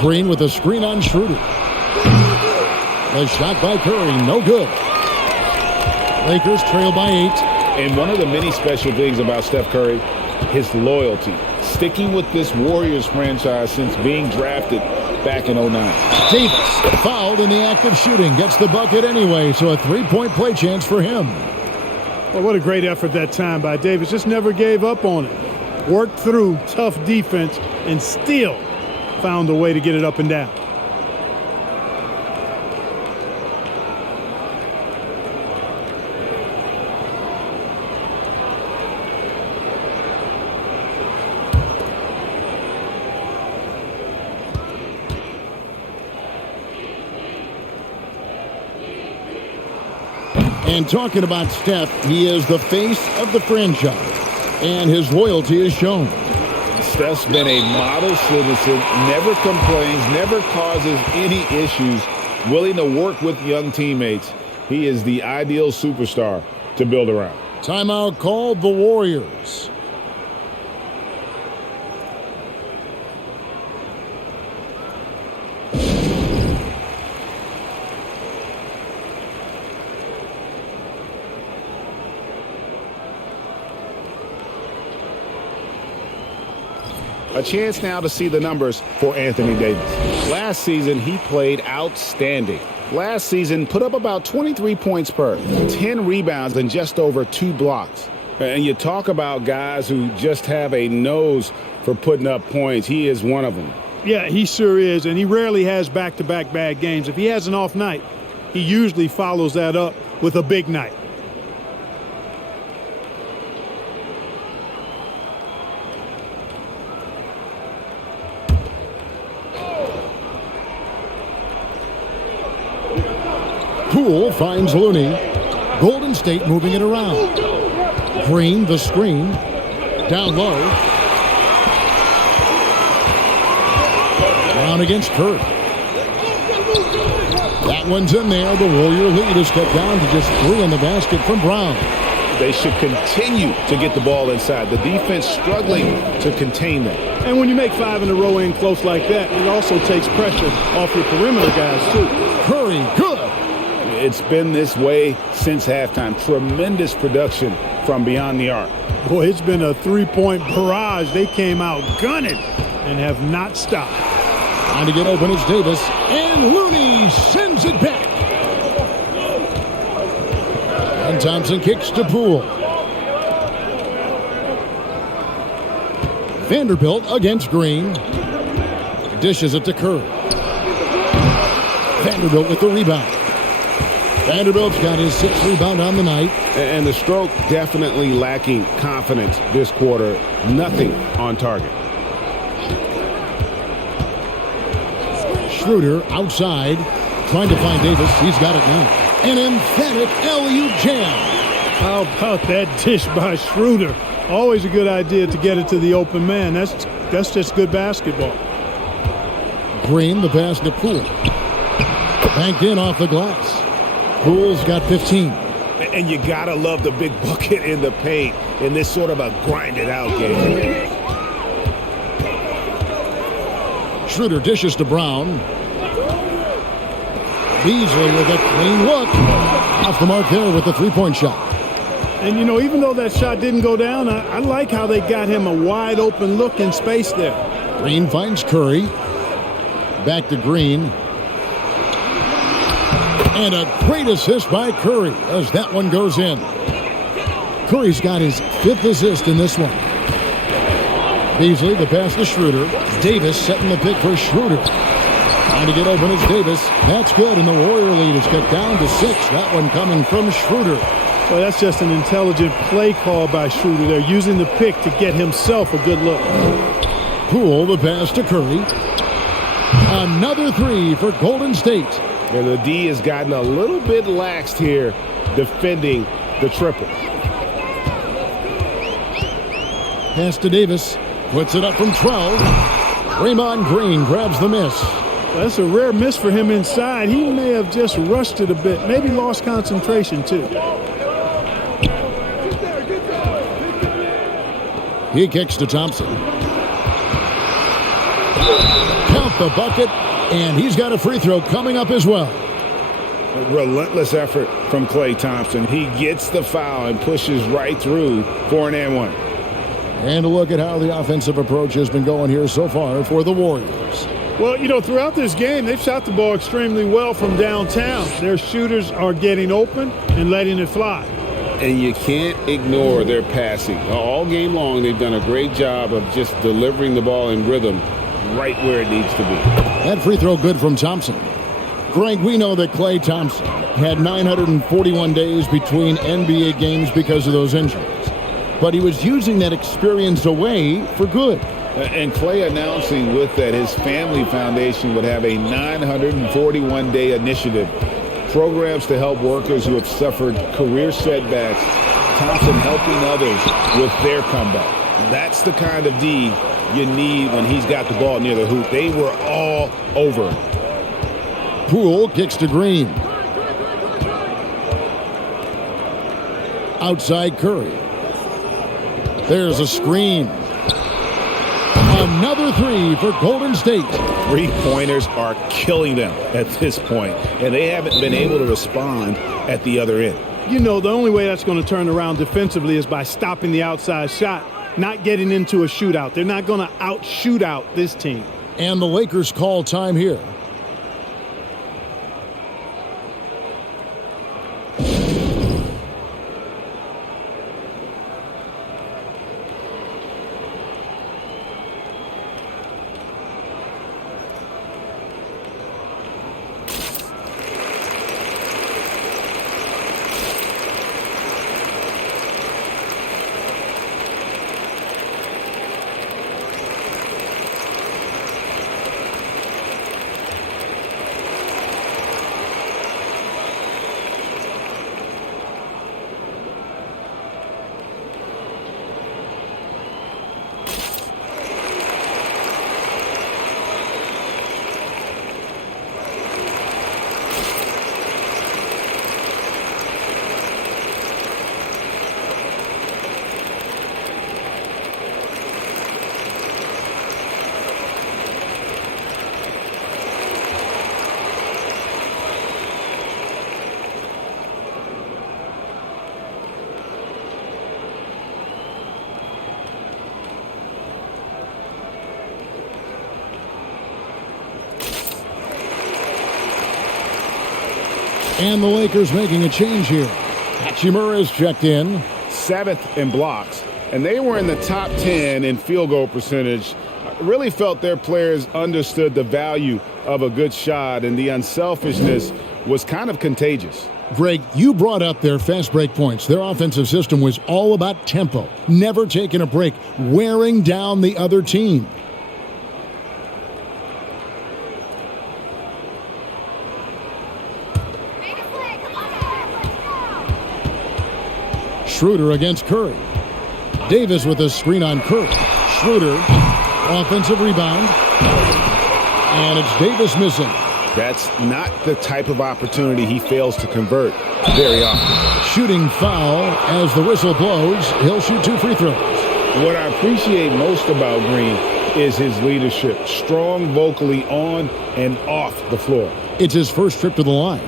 Green with a screen on Schroeder. The shot by Curry, no good. Lakers trail by 8. And one of the many special things about Steph Curry, his loyalty. Sticking with this Warriors franchise since being drafted back in 09. Davis fouled in the act of shooting. Gets the bucket anyway, so a 3-point play chance for him. Well, what a great effort that time by Davis. Just never gave up on it. Worked through tough defense and still found a way to get it up and down. And talking about Steph, he is the face of the franchise, and his loyalty is shown. Steph's been a model citizen, never complains, never causes any issues, willing to work with young teammates. He is the ideal superstar to build around. Timeout called the Warriors. A chance now to see the numbers for Anthony Davis. Last season, he played outstanding. Last season, put up about 23 points per, 10 rebounds, and just over 2 blocks. And you talk about guys who just have a nose for putting up points. He is one of them. Yeah, he sure is, and he rarely has back-to-back bad games. If he has an off night, he usually follows that up with a big night. Poole finds Looney. Golden State moving it around. Green, the screen. Down low. Brown against Curry. That one's in there. The Warrior lead is cut down to just 3 in the basket from Brown. They should continue to get the ball inside. The defense struggling to contain them. And when you make 5 in a row in close like that, it also takes pressure off your perimeter guys, too. Curry, good. It's been this way since halftime. Tremendous production from beyond the arc. Boy, it's been a 3-point barrage. They came out gunning and have not stopped. Trying to get open is Davis. And Looney sends it back. And Thompson kicks to Poole. Vanderbilt against Green. Dishes it to Curry. Vanderbilt with the rebound. Vanderbilt's got his 6th rebound on the night. And the stroke definitely lacking confidence this quarter. Nothing on target. Schroeder outside, trying to find Davis. He's got it now. An emphatic alley-oop jam. How about that dish by Schroeder? Always a good idea to get it to the open man. That's just good basketball. Green, the pass to Poole. Banked in off the glass. Poole's got 15. And you gotta love the big bucket in the paint in this sort of a grinded-out game. Schroeder dishes to Brown. Beasley with a clean look. Off the mark there with the three-point shot. And, you know, even though that shot didn't go down, I like how they got him a wide-open look in space there. Green finds Curry. Back to Green. And a great assist by Curry as that one goes in. Curry's got his 5th assist in this one. Beasley, the pass to Schroeder. Davis setting the pick for Schroeder. Trying to get open is Davis. That's good, and the Warrior lead is cut down to 6. That one coming from Schroeder. Well, that's just an intelligent play call by Schroeder. They're using the pick to get himself a good look. Poole, the pass to Curry. Another 3 for Golden State. And the D has gotten a little bit laxed here defending the triple. Pass to Davis. Puts it up from 12. Draymond Green grabs the miss. That's a rare miss for him inside. He may have just rushed it a bit. Maybe lost concentration, too. He kicks to Thompson. Count the bucket, and he's got a free throw coming up as well. A relentless effort from Klay Thompson. He gets the foul and pushes right through for an and one. And a look at how the offensive approach has been going here so far for the Warriors. Well, you know, throughout this game, they've shot the ball extremely well from downtown. Their shooters are getting open and letting it fly. And you can't ignore their passing. All game long, they've done a great job of just delivering the ball in rhythm right where it needs to be. That free throw good from Thompson. Greg, we know that Klay Thompson had 941 days between NBA games because of those injuries. But he was using that experience away for good. And Klay announcing with that his family foundation would have a 941-day initiative. Programs to help workers who have suffered career setbacks. Thompson helping others with their comeback. That's the kind of D you need when he's got the ball near the hoop. They were all over him. Poole kicks to Green. Outside Curry. There's a screen. Another 3 for Golden State. Three-pointers are killing them at this point, and they haven't been able to respond at the other end. You know, the only way that's going to turn around defensively is by stopping the outside shot, not getting into a shootout. They're not going to out-shoot out this team. And the Lakers call time here. And the Lakers making a change here. Hachimura is checked in. 7th in blocks. And they were in the top 10 in field goal percentage. Really felt their players understood the value of a good shot, and the unselfishness was kind of contagious. Greg, you brought up their fast break points. Their offensive system was all about tempo, never taking a break, wearing down the other team. Schroeder against Curry. Davis with a screen on Curry. Schroeder, offensive rebound. And it's Davis missing. That's not the type of opportunity he fails to convert very often. Shooting foul as the whistle blows. He'll shoot 2 free throws. What I appreciate most about Green is his leadership. Strong vocally on and off the floor. It's his first trip to the line.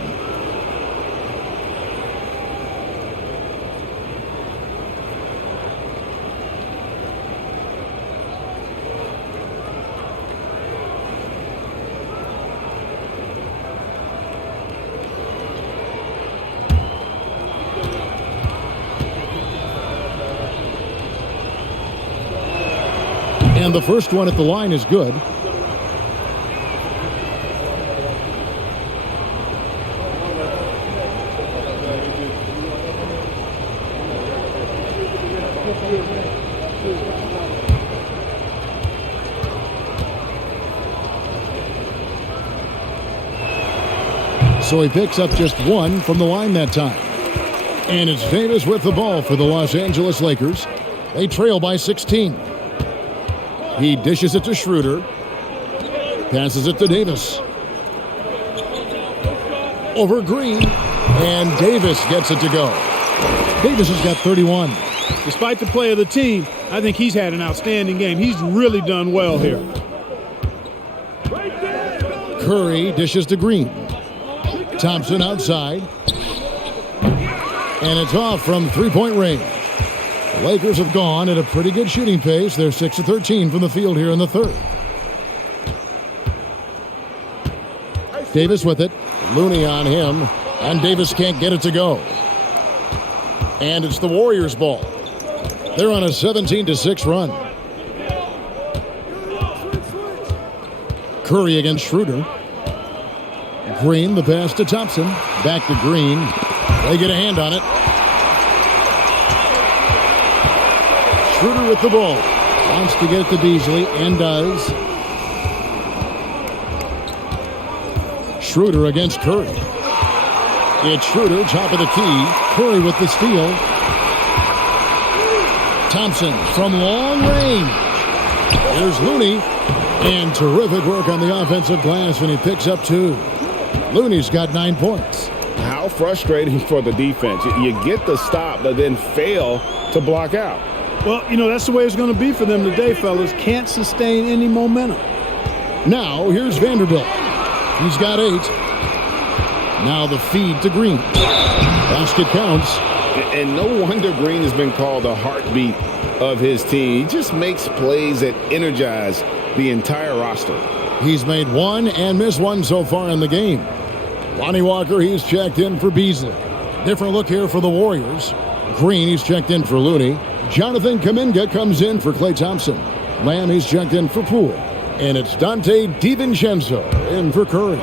And the first one at the line is good. So he picks up just 1 from the line that time. And it's Davis with the ball for the Los Angeles Lakers. They trail by 16. He dishes it to Schroeder. Passes it to Davis. Over Green. And Davis gets it to go. Davis has got 31. Despite the play of the team, I think he's had an outstanding game. He's really done well here. Curry dishes to Green. Thompson outside. And it's off from three-point range. The Lakers have gone at a pretty good shooting pace. They're 6 of 13 from the field here in the third. Davis with it. Looney on him. And Davis can't get it to go. And it's the Warriors' ball. They're on a 17-6 run. Curry against Schroeder. Green, the pass to Thompson. Back to Green. They get a hand on it. Schroeder with the ball. Wants to get it to Beasley, and does. Schroeder against Curry. It's Schroeder, top of the key. Curry with the steal. Thompson from long range. Here's Looney. And terrific work on the offensive glass, and he picks up 2. Looney's got 9 points. How frustrating for the defense. You get the stop, but then fail to block out. Well, you know, that's the way it's going to be for them today, fellas. Can't sustain any momentum. Now, here's Vanderbilt. He's got 8. Now the feed to Green. Basket counts. And no wonder Green has been called the heartbeat of his team. He just makes plays that energize the entire roster. He's made 1 and missed 1 so far in the game. Lonnie Walker, he's checked in for Beasley. Different look here for the Warriors. Green, he's checked in for Looney. Jonathan Kuminga comes in for Klay Thompson. Lamb, he's checked in for Poole. And it's Dante DiVincenzo in for Curry.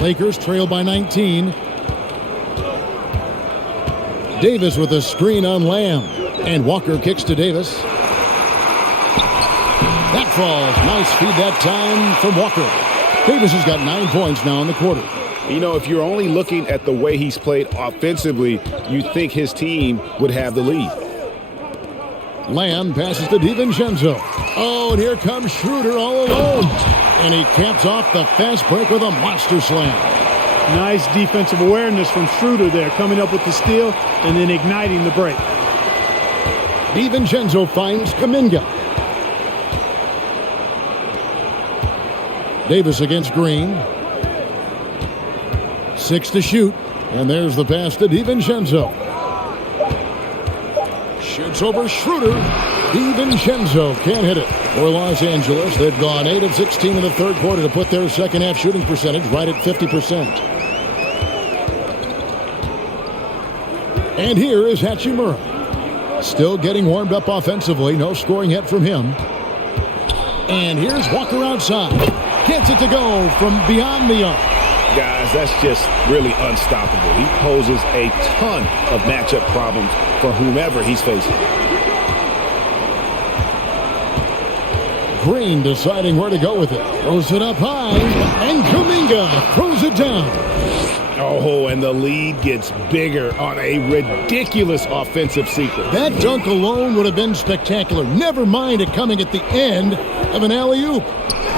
Lakers trail by 19. Davis with a screen on Lamb. And Walker kicks to Davis. That falls. Nice feed that time from Walker. Davis has got 9 points now in the quarter. You know, if you're only looking at the way he's played offensively, you think his team would have the lead. Lamb passes to DiVincenzo. Oh, and here comes Schroeder all alone. And he caps off the fast break with a monster slam. Nice defensive awareness from Schroeder there, coming up with the steal and then igniting the break. DiVincenzo finds Kuminga. Davis against Green. 6 to shoot. And there's the pass to DiVincenzo. Shoots over Schroeder. DiVincenzo can't hit it. For Los Angeles, they've gone 8 of 16 in the third quarter to put their second half shooting percentage right at 50%. And here is Hachimura. Still getting warmed up offensively. No scoring yet from him. And here's Walker outside. Gets it to go from beyond the arc. Guys, that's just really unstoppable. He poses a ton of matchup problems for whomever he's facing. Green deciding where to go with it. Throws it up high, and Kuminga throws it down. Oh, and the lead gets bigger on a ridiculous offensive sequence. That dunk alone would have been spectacular. Never mind it coming at the end of an alley-oop.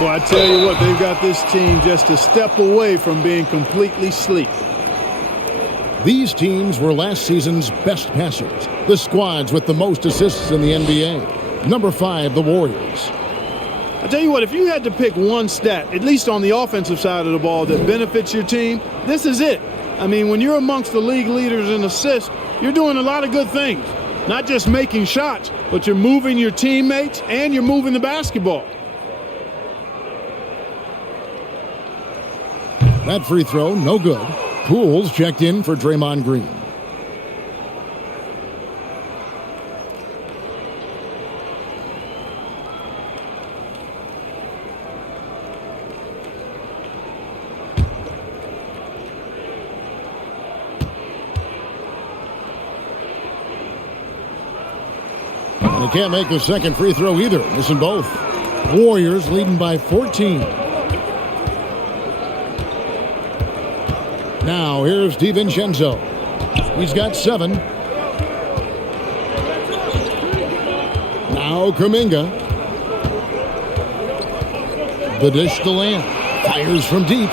Well, I tell you what, they've got this team just a step away from being completely asleep. These teams were last season's best passers. The squads with the most assists in the NBA. Number 5, the Warriors. I tell you what, if you had to pick one stat, at least on the offensive side of the ball, that benefits your team, this is it. I mean, when you're amongst the league leaders in assists, you're doing a lot of good things. Not just making shots, but you're moving your teammates and you're moving the basketball. That free throw, no good. Pools checked in for Draymond Green. And he can't make the second free throw either. Missing both. Warriors leading by 14. Now here's DiVincenzo. He's got 7. Now Kuminga. The dish to Lamb. Fires from deep.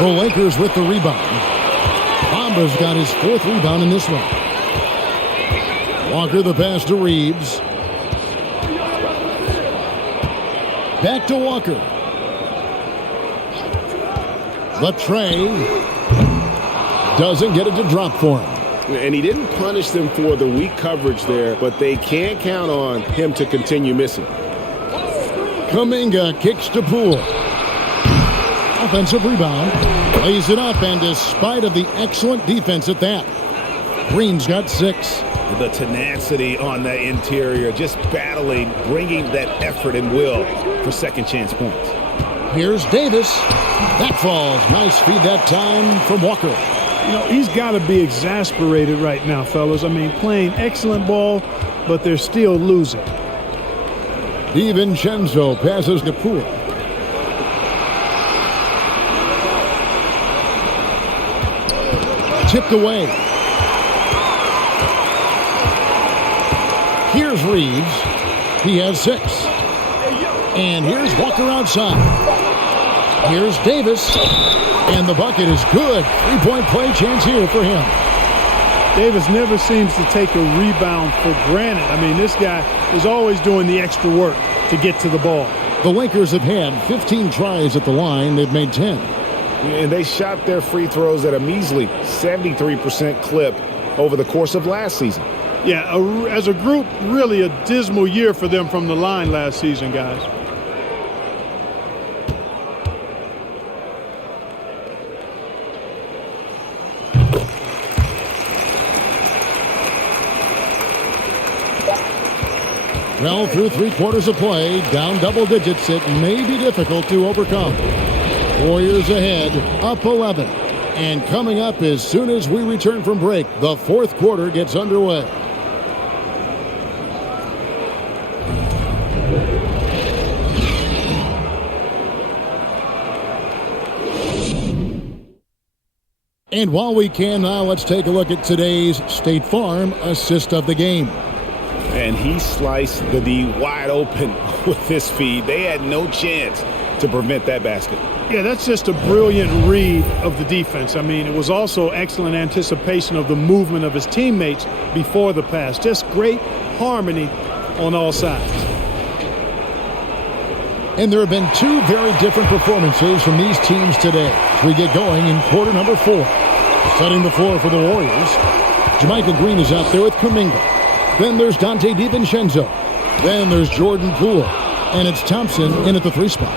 The Lakers with the rebound. Bamba's got his 4th rebound in this one. Walker the pass to Reeves. Back to Walker. The tray. Doesn't get it to drop for him. And he didn't punish them for the weak coverage there, but they can't count on him to continue missing. Kuminga kicks to Poole. Offensive rebound. Lays it up, and despite of the excellent defense at that, Green's got 6. The tenacity on the interior, just battling, bringing that effort and will for second chance points. Here's Davis. That falls. Nice feed that time from Walker. You know, he's got to be exasperated right now, fellas. I mean, playing excellent ball, but they're still losing. DiVincenzo passes to Poole. Tipped away. Here's Reeves. He has 6. And here's Walker outside. Here's Davis. And the bucket is good. 3-point play chance here for him. Davis never seems to take a rebound for granted. I mean, this guy is always doing the extra work to get to the ball. The Lakers have had 15 tries at the line. They've made 10. And they shot their free throws at a measly 73% clip over the course of last season. Yeah, as a group, really a dismal year for them from the line last season, guys. Well, through 3 quarters of play, down double digits, it may be difficult to overcome. Warriors ahead, up 11. And coming up as soon as we return from break, the 4th quarter gets underway. And while we can now, let's take a look at today's State Farm assist of the game. And he sliced the D wide open with this feed. They had no chance to prevent that basket. Yeah, that's just a brilliant read of the defense. I mean, it was also excellent anticipation of the movement of his teammates before the pass. Just great harmony on all sides. And there have been 2 very different performances from these teams today as we get going in quarter number 4. Setting the floor for the Warriors, Jermichael Green is out there with Kuminga. Then there's Dante DiVincenzo. Then there's Jordan Poole. And it's Thompson in at the 3 spot.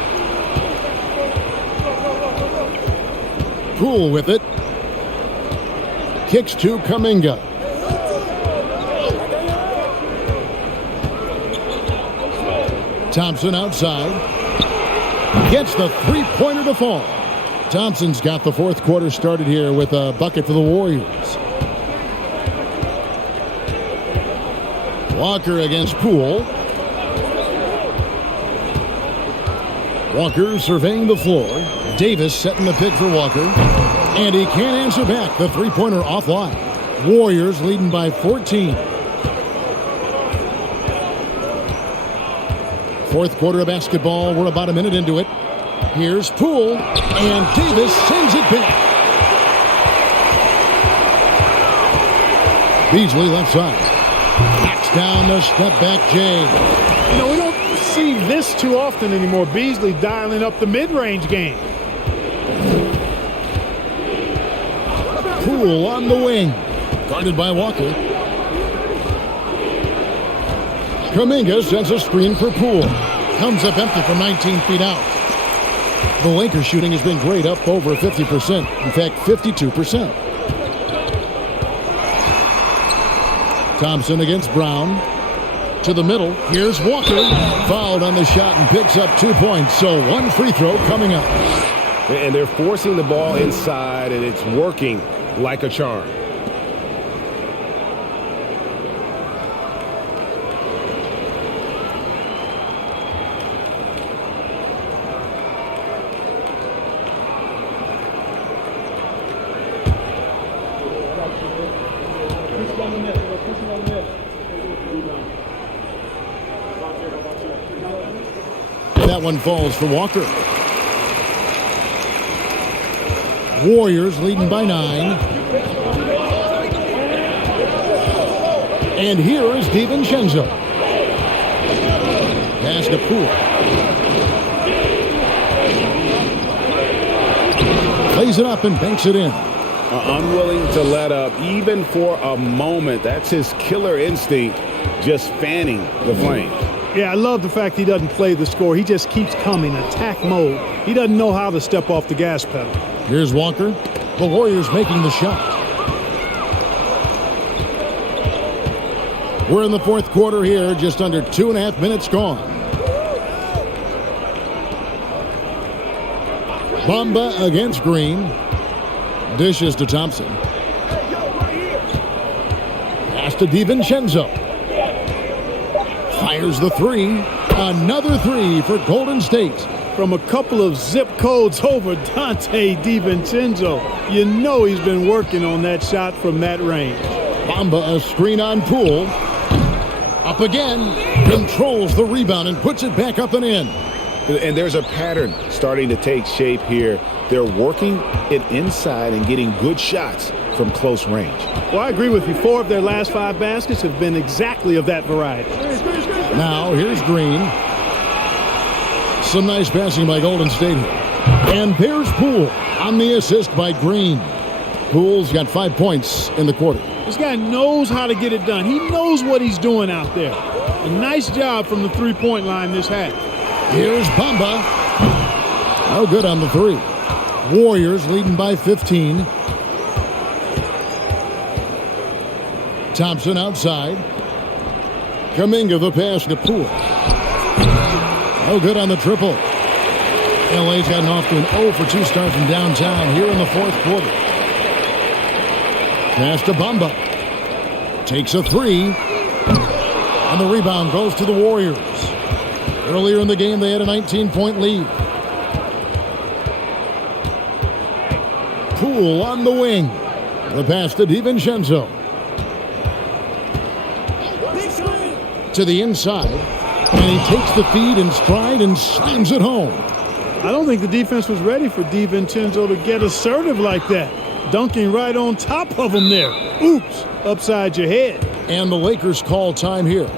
Poole with it. Kicks to Kuminga. Thompson outside. Gets the 3-pointer to fall. Thompson's got the 4th quarter started here with a bucket for the Warriors. Walker against Poole. Walker surveying the floor. Davis setting the pick for Walker. And he can't answer back. The 3-pointer offline. Warriors leading by 14. 4th quarter of basketball. We're about a minute into it. Here's Poole. And Davis sends it back. Beasley left side. Backs down the step back Jay. You know, we don't see this too often anymore. Beasley dialing up the mid-range game. Poole on the wing. Guarded by Walker. Kuminga sends a screen for Poole. Comes up empty from 19 feet out. The Lakers shooting has been great, up over 50%. In fact, 52%. Thompson against Brown. To the middle. Here's Walker. Fouled on the shot and picks up 2 points. So 1 free throw coming up. And they're forcing the ball inside, and it's working like a charm. That one falls for Walker. Warriors leading by 9. And here is DiVincenzo. Pass to Poole. Plays it up and banks it in. Unwilling to let up even for a moment. That's his killer instinct, just fanning the flame. Yeah, I love the fact he doesn't play the score. He just keeps coming, attack mode. He doesn't know how to step off the gas pedal. Here's Walker. The Warriors making the shot. We're in the 4th quarter here, just under 2.5 minutes gone. Bamba against Green. Dishes to Thompson. Pass to DiVincenzo. Fires the 3. Another 3 for Golden State. From a couple of zip codes over, Dante DiVincenzo. You know he's been working on that shot from that range. Bamba a screen on Poole. Up again. Controls the rebound and puts it back up and in. And there's a pattern starting to take shape here. They're working it inside and getting good shots from close range. Well, I agree with you. 4 of their last 5 baskets have been exactly of that variety. Now, here's Green. Some nice passing by Golden State here. And there's Poole on the assist by Green. Poole's got 5 points in the quarter. This guy knows how to get it done. He knows what he's doing out there. A nice job from the 3-point line this half. Here's Bamba. No good on the 3. Warriors leading by 15. Thompson outside. Kuminga the pass to Poole. No good on the triple. LA's gotten off to an 0 for 2 start from downtown here in the 4th quarter. Pass to Bamba. Takes a 3. And the rebound goes to the Warriors. Earlier in the game, they had a 19-point lead. Poole on the wing. The pass to DiVincenzo. To the inside. And he takes the feed in stride and slams it home. I don't think the defense was ready for DiVincenzo to get assertive like that. Dunking right on top of him there. Oops, upside your head. And the Lakers call time here.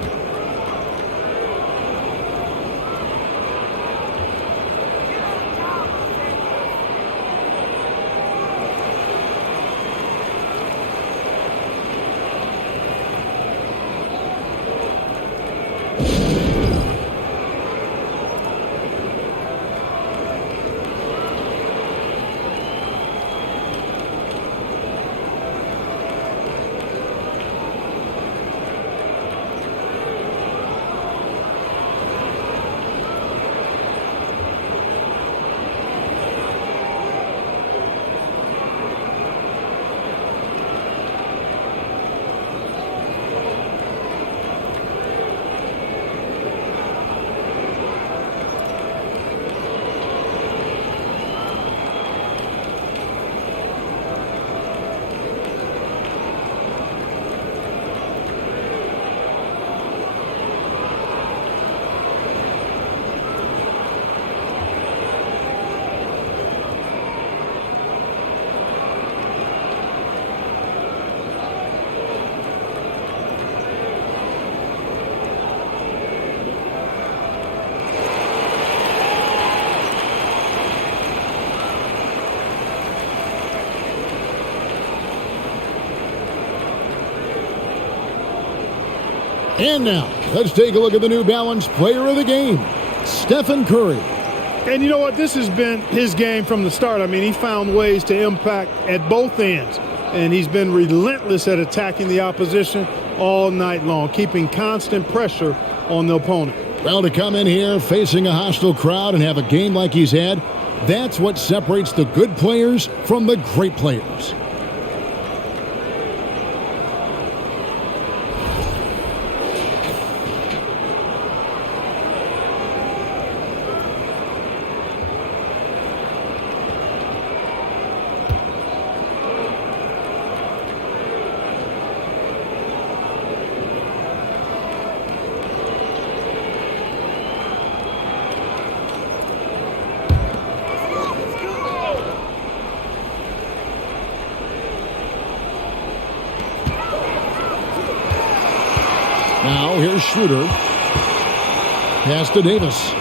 And now, let's take a look at the New Balance Player of the Game, Stephen Curry. And you know what? This has been his game from the start. I mean, he found ways to impact at both ends. And he's been relentless at attacking the opposition all night long, keeping constant pressure on the opponent. Well, to come in here facing a hostile crowd and have a game like he's had, that's what separates the good players from the great players. Now here's Schroeder. Pass to Davis.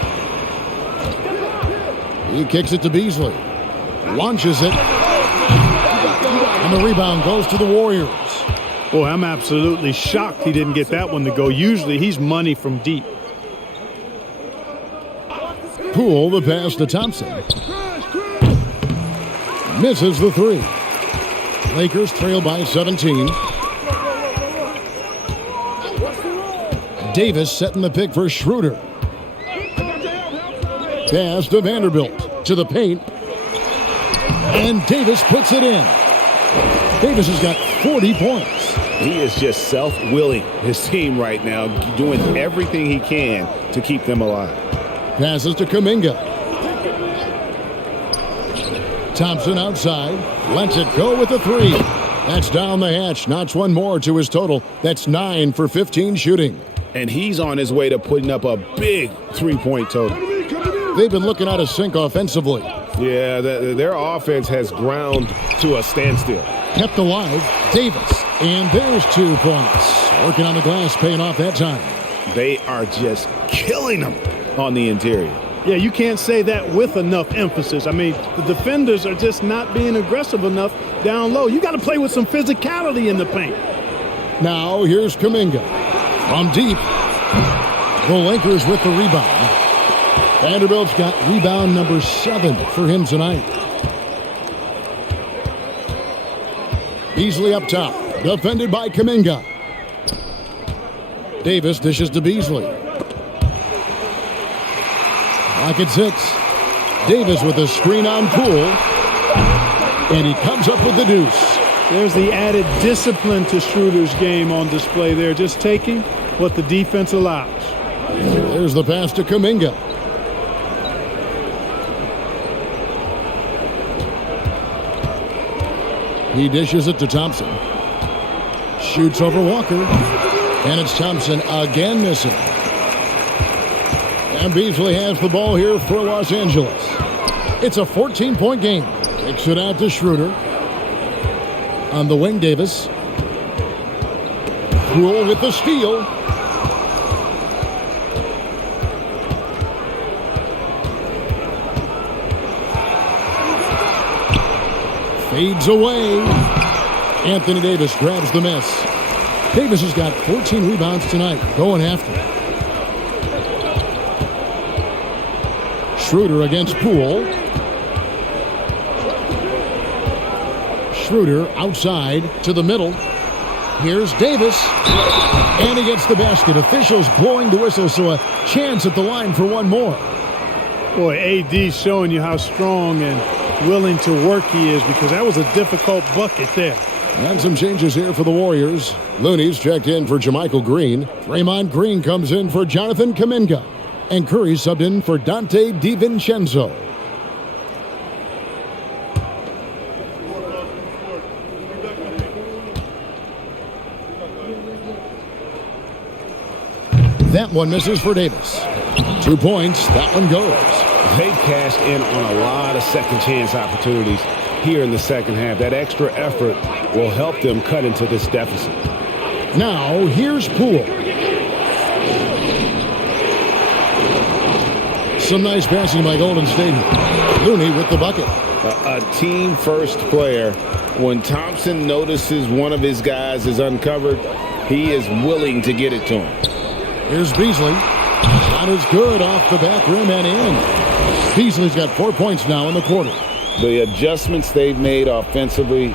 He kicks it to Beasley. Launches it. And the rebound goes to the Warriors. Boy, I'm absolutely shocked he didn't get that one to go. Usually he's money from deep. Poole, the pass to Thompson. Misses the three. Lakers trail by 17. Davis setting the pick for Schroeder. Pass to Vanderbilt to the paint. And Davis puts it in. Davis has got 40 points. He is just self-willing his team right now, doing everything he can to keep them alive. Passes to Kuminga. Thompson outside. Lets it go with the three. That's down the hatch. Notch one more to his total. That's 9 for 15 shooting. And he's on his way to putting up a big three-point total. They've been looking out of sync offensively. Yeah, their offense has ground to a standstill. Kept alive, Davis. And there's 2 points. Working on the glass, paying off that time. They are just killing them on the interior. Yeah, you can't say that with enough emphasis. I mean, the defenders are just not being aggressive enough down low. You got to play with some physicality in the paint. Now here's Kuminga. From deep. The Lakers with the rebound. Vanderbilt's got rebound number 7 for him tonight. Beasley up top. Defended by Kuminga. Davis dishes to Beasley. Lock at 6. Davis with a screen on Poole. And he comes up with the deuce. There's the added discipline to Schroeder's game on display there. Just taking what the defense allows. There's the pass to Kuminga. He dishes it to Thompson. Shoots over Walker. And it's Thompson again missing. And Beasley has the ball here for Los Angeles. It's a 14-point game. Kicks it out to Schroeder. On the wing, Davis. Poole with the steal. Fades away. Anthony Davis grabs the miss. Davis has got 14 rebounds tonight, going after it. Schroeder against Poole. Schroeder outside to the middle. Here's Davis. And he gets the basket. Officials blowing the whistle, so a chance at the line for one more. Boy, AD's showing you how strong and willing to work he is, because that was a difficult bucket there. And some changes here for the Warriors. Looney's checked in for Jermichael Green. Draymond Green comes in for Jonathan Kuminga. And Curry subbed in for Dante DiVincenzo. That one misses for Davis. 2 points. That one goes. They've cashed in on a lot of second chance opportunities here in the second half. That extra effort will help them cut into this deficit. Now, here's Poole. Some nice passing by Golden State. Looney with the bucket. a team-first player. When Thompson notices one of his guys is uncovered, he is willing to get it to him. Here's Beasley. Shot is good off the back rim and in. Beasley's got 4 points now in the quarter. The adjustments they've made offensively,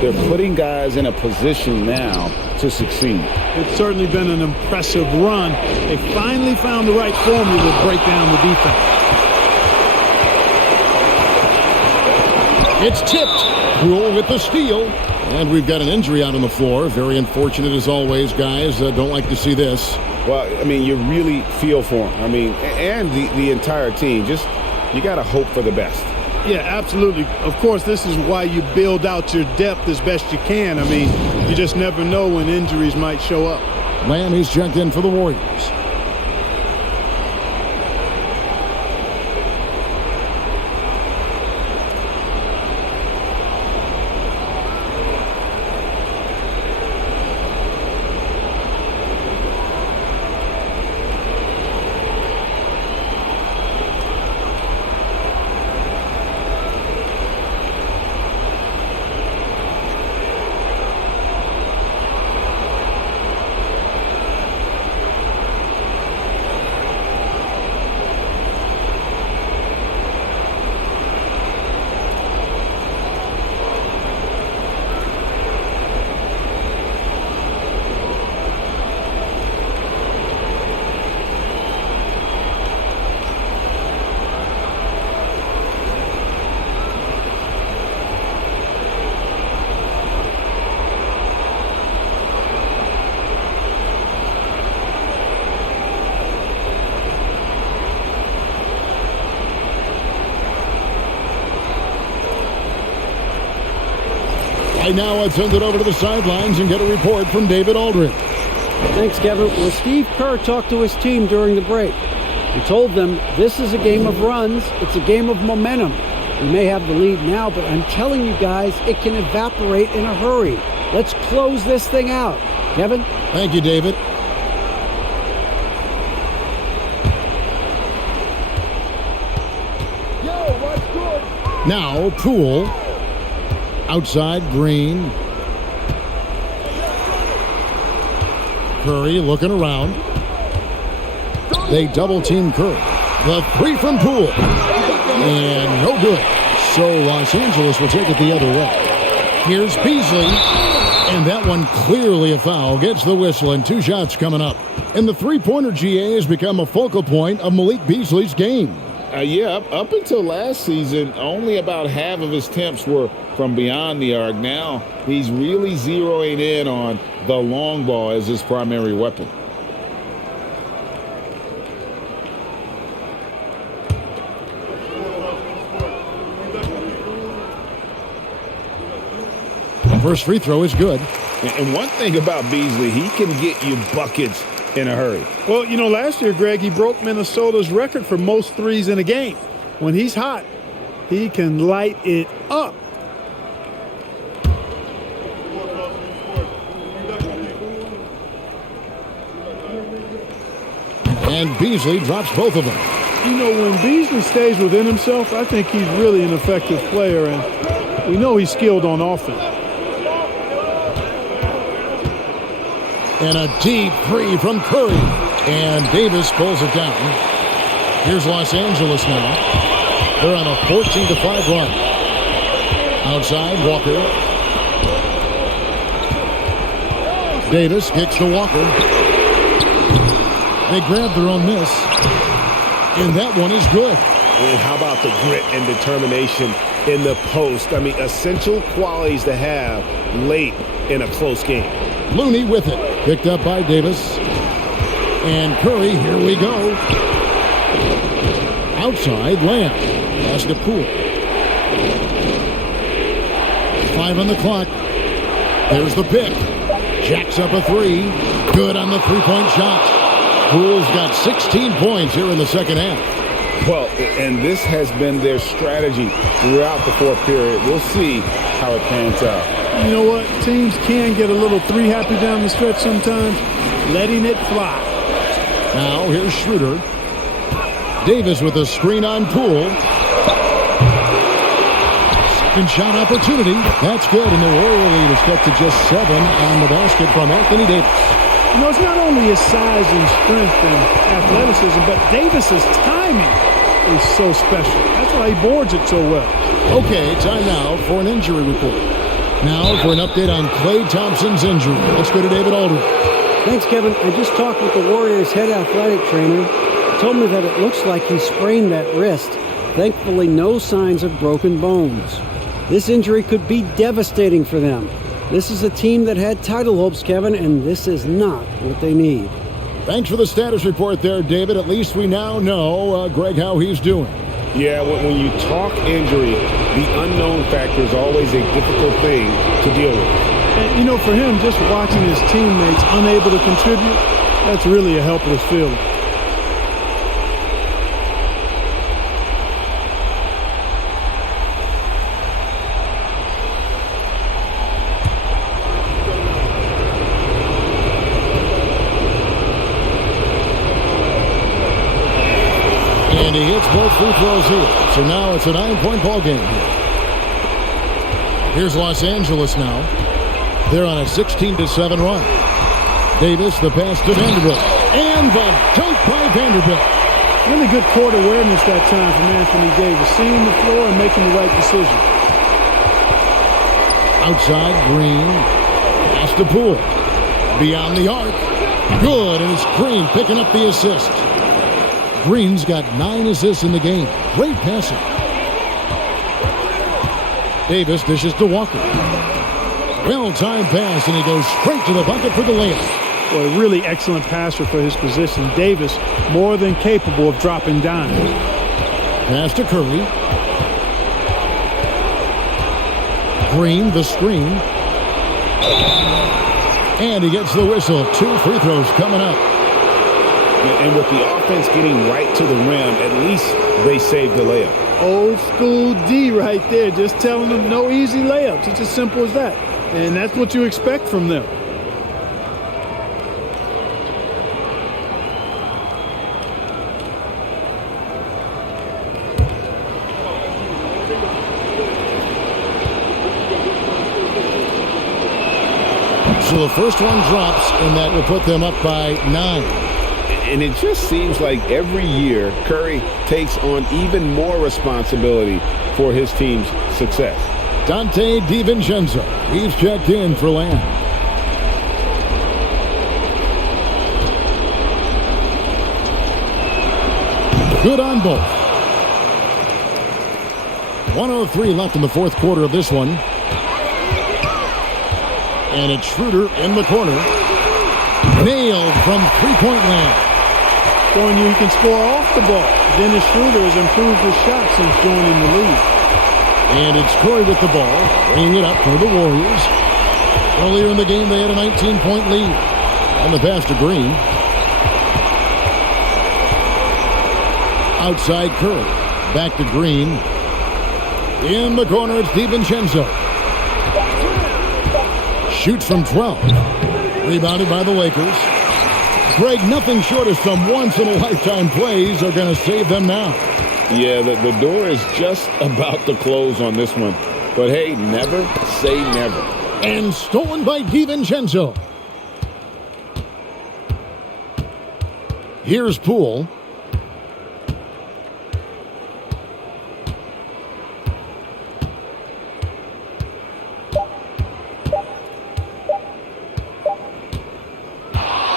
they're putting guys in a position now to succeed. It's certainly been an impressive run. They finally found the right formula to break down the defense. It's tipped. Poole with the steal. And we've got an injury out on the floor. Very unfortunate as always, guys. Don't like to see this. Well, I mean, you really feel for him. I mean, and the entire team. Just, you got to hope for the best. Yeah, absolutely. Of course, this is why you build out your depth as best you can. I mean, you just never know when injuries might show up. Lamb, he's checked in for the Warriors. Right now, let's send it over to the sidelines and get a report from David Aldridge. Thanks, Kevin. Well, Steve Kerr talked to his team during the break. He told them this is a game of runs. It's a game of momentum. We may have the lead now, but I'm telling you guys, it can evaporate in a hurry. Let's close this thing out. Kevin? Thank you, David. Now, Poole. Outside, Green. Curry looking around. They double-team Curry. The three from Poole. And no good. So Los Angeles will take it the other way. Here's Beasley. And that one clearly a foul. Gets the whistle and 2 shots coming up. And the three-pointer GA has become a focal point of Malik Beasley's game. Up until last season, only about half of his attempts were from beyond the arc. Now he's really zeroing in on the long ball as his primary weapon. The first free throw is good. And one thing about Beasley, he can get you buckets in a hurry. Well, you know, last year, Greg, he broke Minnesota's record for most threes in a game. When he's hot, he can light it up. And Beasley drops both of them. You know, when Beasley stays within himself, I think he's really an effective player, and we know he's skilled on offense. And a deep three from Curry. And Davis pulls it down. Here's Los Angeles now. They're on a 14-5 run. Outside, Walker. Davis kicks to Walker. They grab their own miss. And that one is good. And how about the grit and determination in the post? I mean, essential qualities to have late in a close game. Looney with it. Picked up by Davis. And Curry, here we go. Outside, Lamb. Pass to Poole. 5 on the clock. There's the pick. Jacks up a 3. Good on the three-point shot. Poole's got 16 points here in the second half. Well, and this has been their strategy throughout the fourth period. We'll see how it pans out. You know what? Teams can get a little three-happy down the stretch sometimes, letting it fly. Now, here's Schroeder. Davis with a screen on Poole. Second shot opportunity. That's good, and the Warrior lead is cut to just 7 on the basket from Anthony Davis. You know, it's not only his size and strength and athleticism, but Davis's timing is so special. That's why he boards it so well. Okay, time now for an injury report. Now for an update on Klay Thompson's injury. Let's go to David Aldridge. Thanks, Kevin. I just talked with the Warriors' head athletic trainer. He told me that it looks like he sprained that wrist. Thankfully, no signs of broken bones. This injury could be devastating for them. This is a team that had title hopes, Kevin, and this is not what they need. Thanks for the status report there, David. At least we now know, Greg, how he's doing. Yeah, when you talk injury, the unknown factor is always a difficult thing to deal with. And, you know, for him, just watching his teammates unable to contribute, that's really a helpless feeling. And he hits both free throws here. So now it's a 9-point ball game here. Here's Los Angeles now. They're on a 16-7 run. Davis, the pass to Vanderbilt. And the dunk by Vanderbilt. Really good court awareness that time from Anthony Davis, seeing the floor and making the right decision. Outside, Green. Pass to Poole. Beyond the arc. Good, and it's Green picking up the assist. Green's got 9 assists in the game. Great passing. Davis dishes to Walker. Well-timed pass, and he goes straight to the bucket for the layup. Well, a really excellent passer for his position. Davis more than capable of dropping dimes. Pass to Curry. Green, the screen. And he gets the whistle. 2 free throws coming up. And with the offense getting right to the rim, at least they saved the layup. Old school D right there, just telling them no easy layups. It's as simple as that. And that's what you expect from them. So the first one drops, and that will put them up by 9. And it just seems like every year Curry takes on even more responsibility for his team's success. Dante DiVincenzo, he's checked in for Lamb. Good on both. 1:03 left in the fourth quarter of this one. And it's Schroeder in the corner. Nailed from three-point land. Showing you can score off the ball. Dennis Schroeder has improved his shot since joining the league. And it's Curry with the ball, bringing it up for the Warriors. Earlier in the game, they had a 19-point lead. On the pass to Green. Outside Curry. Back to Green. In the corner, it's DiVincenzo. Shoots from 12. Rebounded by the Lakers. Greg, nothing short of some once-in-a-lifetime plays are going to save them now. Yeah, the door is just about to close on this one. But hey, never say never. And stolen by DiVincenzo. Here's Poole.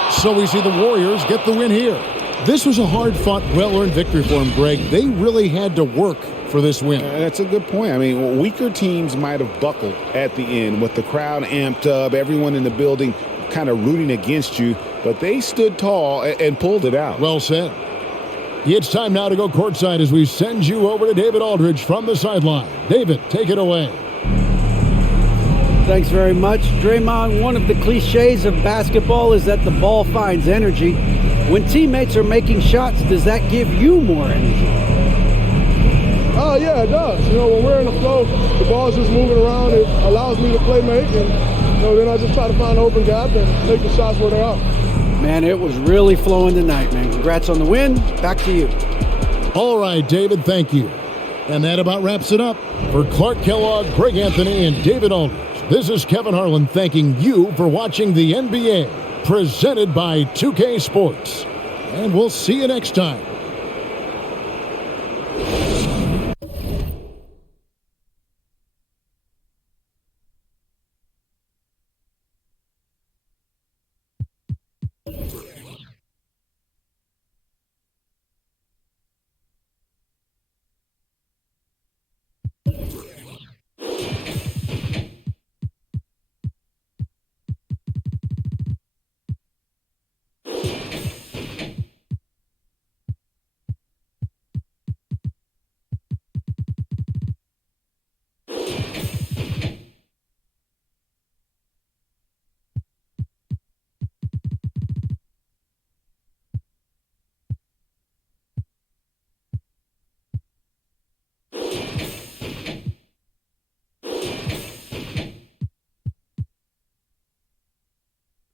So we see the Warriors get the win here. This was a hard-fought, well-earned victory for them, Greg. They really had to work for this win. That's a good point. I mean, weaker teams might have buckled at the end with the crowd amped up, everyone in the building kind of rooting against you, but they stood tall and pulled it out. Well said. It's time now to go courtside as we send you over to David Aldridge from the sideline. David, take it away. Thanks very much. Draymond, one of the cliches of basketball is that the ball finds energy. When teammates are making shots, does that give you more energy? Oh, yeah, it does. You know, when we're in the flow, the ball's just moving around. It allows me to play make, and then I just try to find an open gap and make the shots where they are. Man, it was really flowing tonight, man. Congrats on the win. Back to you. All right, David, thank you. And that about wraps it up. For Clark Kellogg, Greg Anthony, and David Aldridge, this is Kevin Harlan thanking you for watching the NBA, presented by 2K Sports. And we'll see you next time.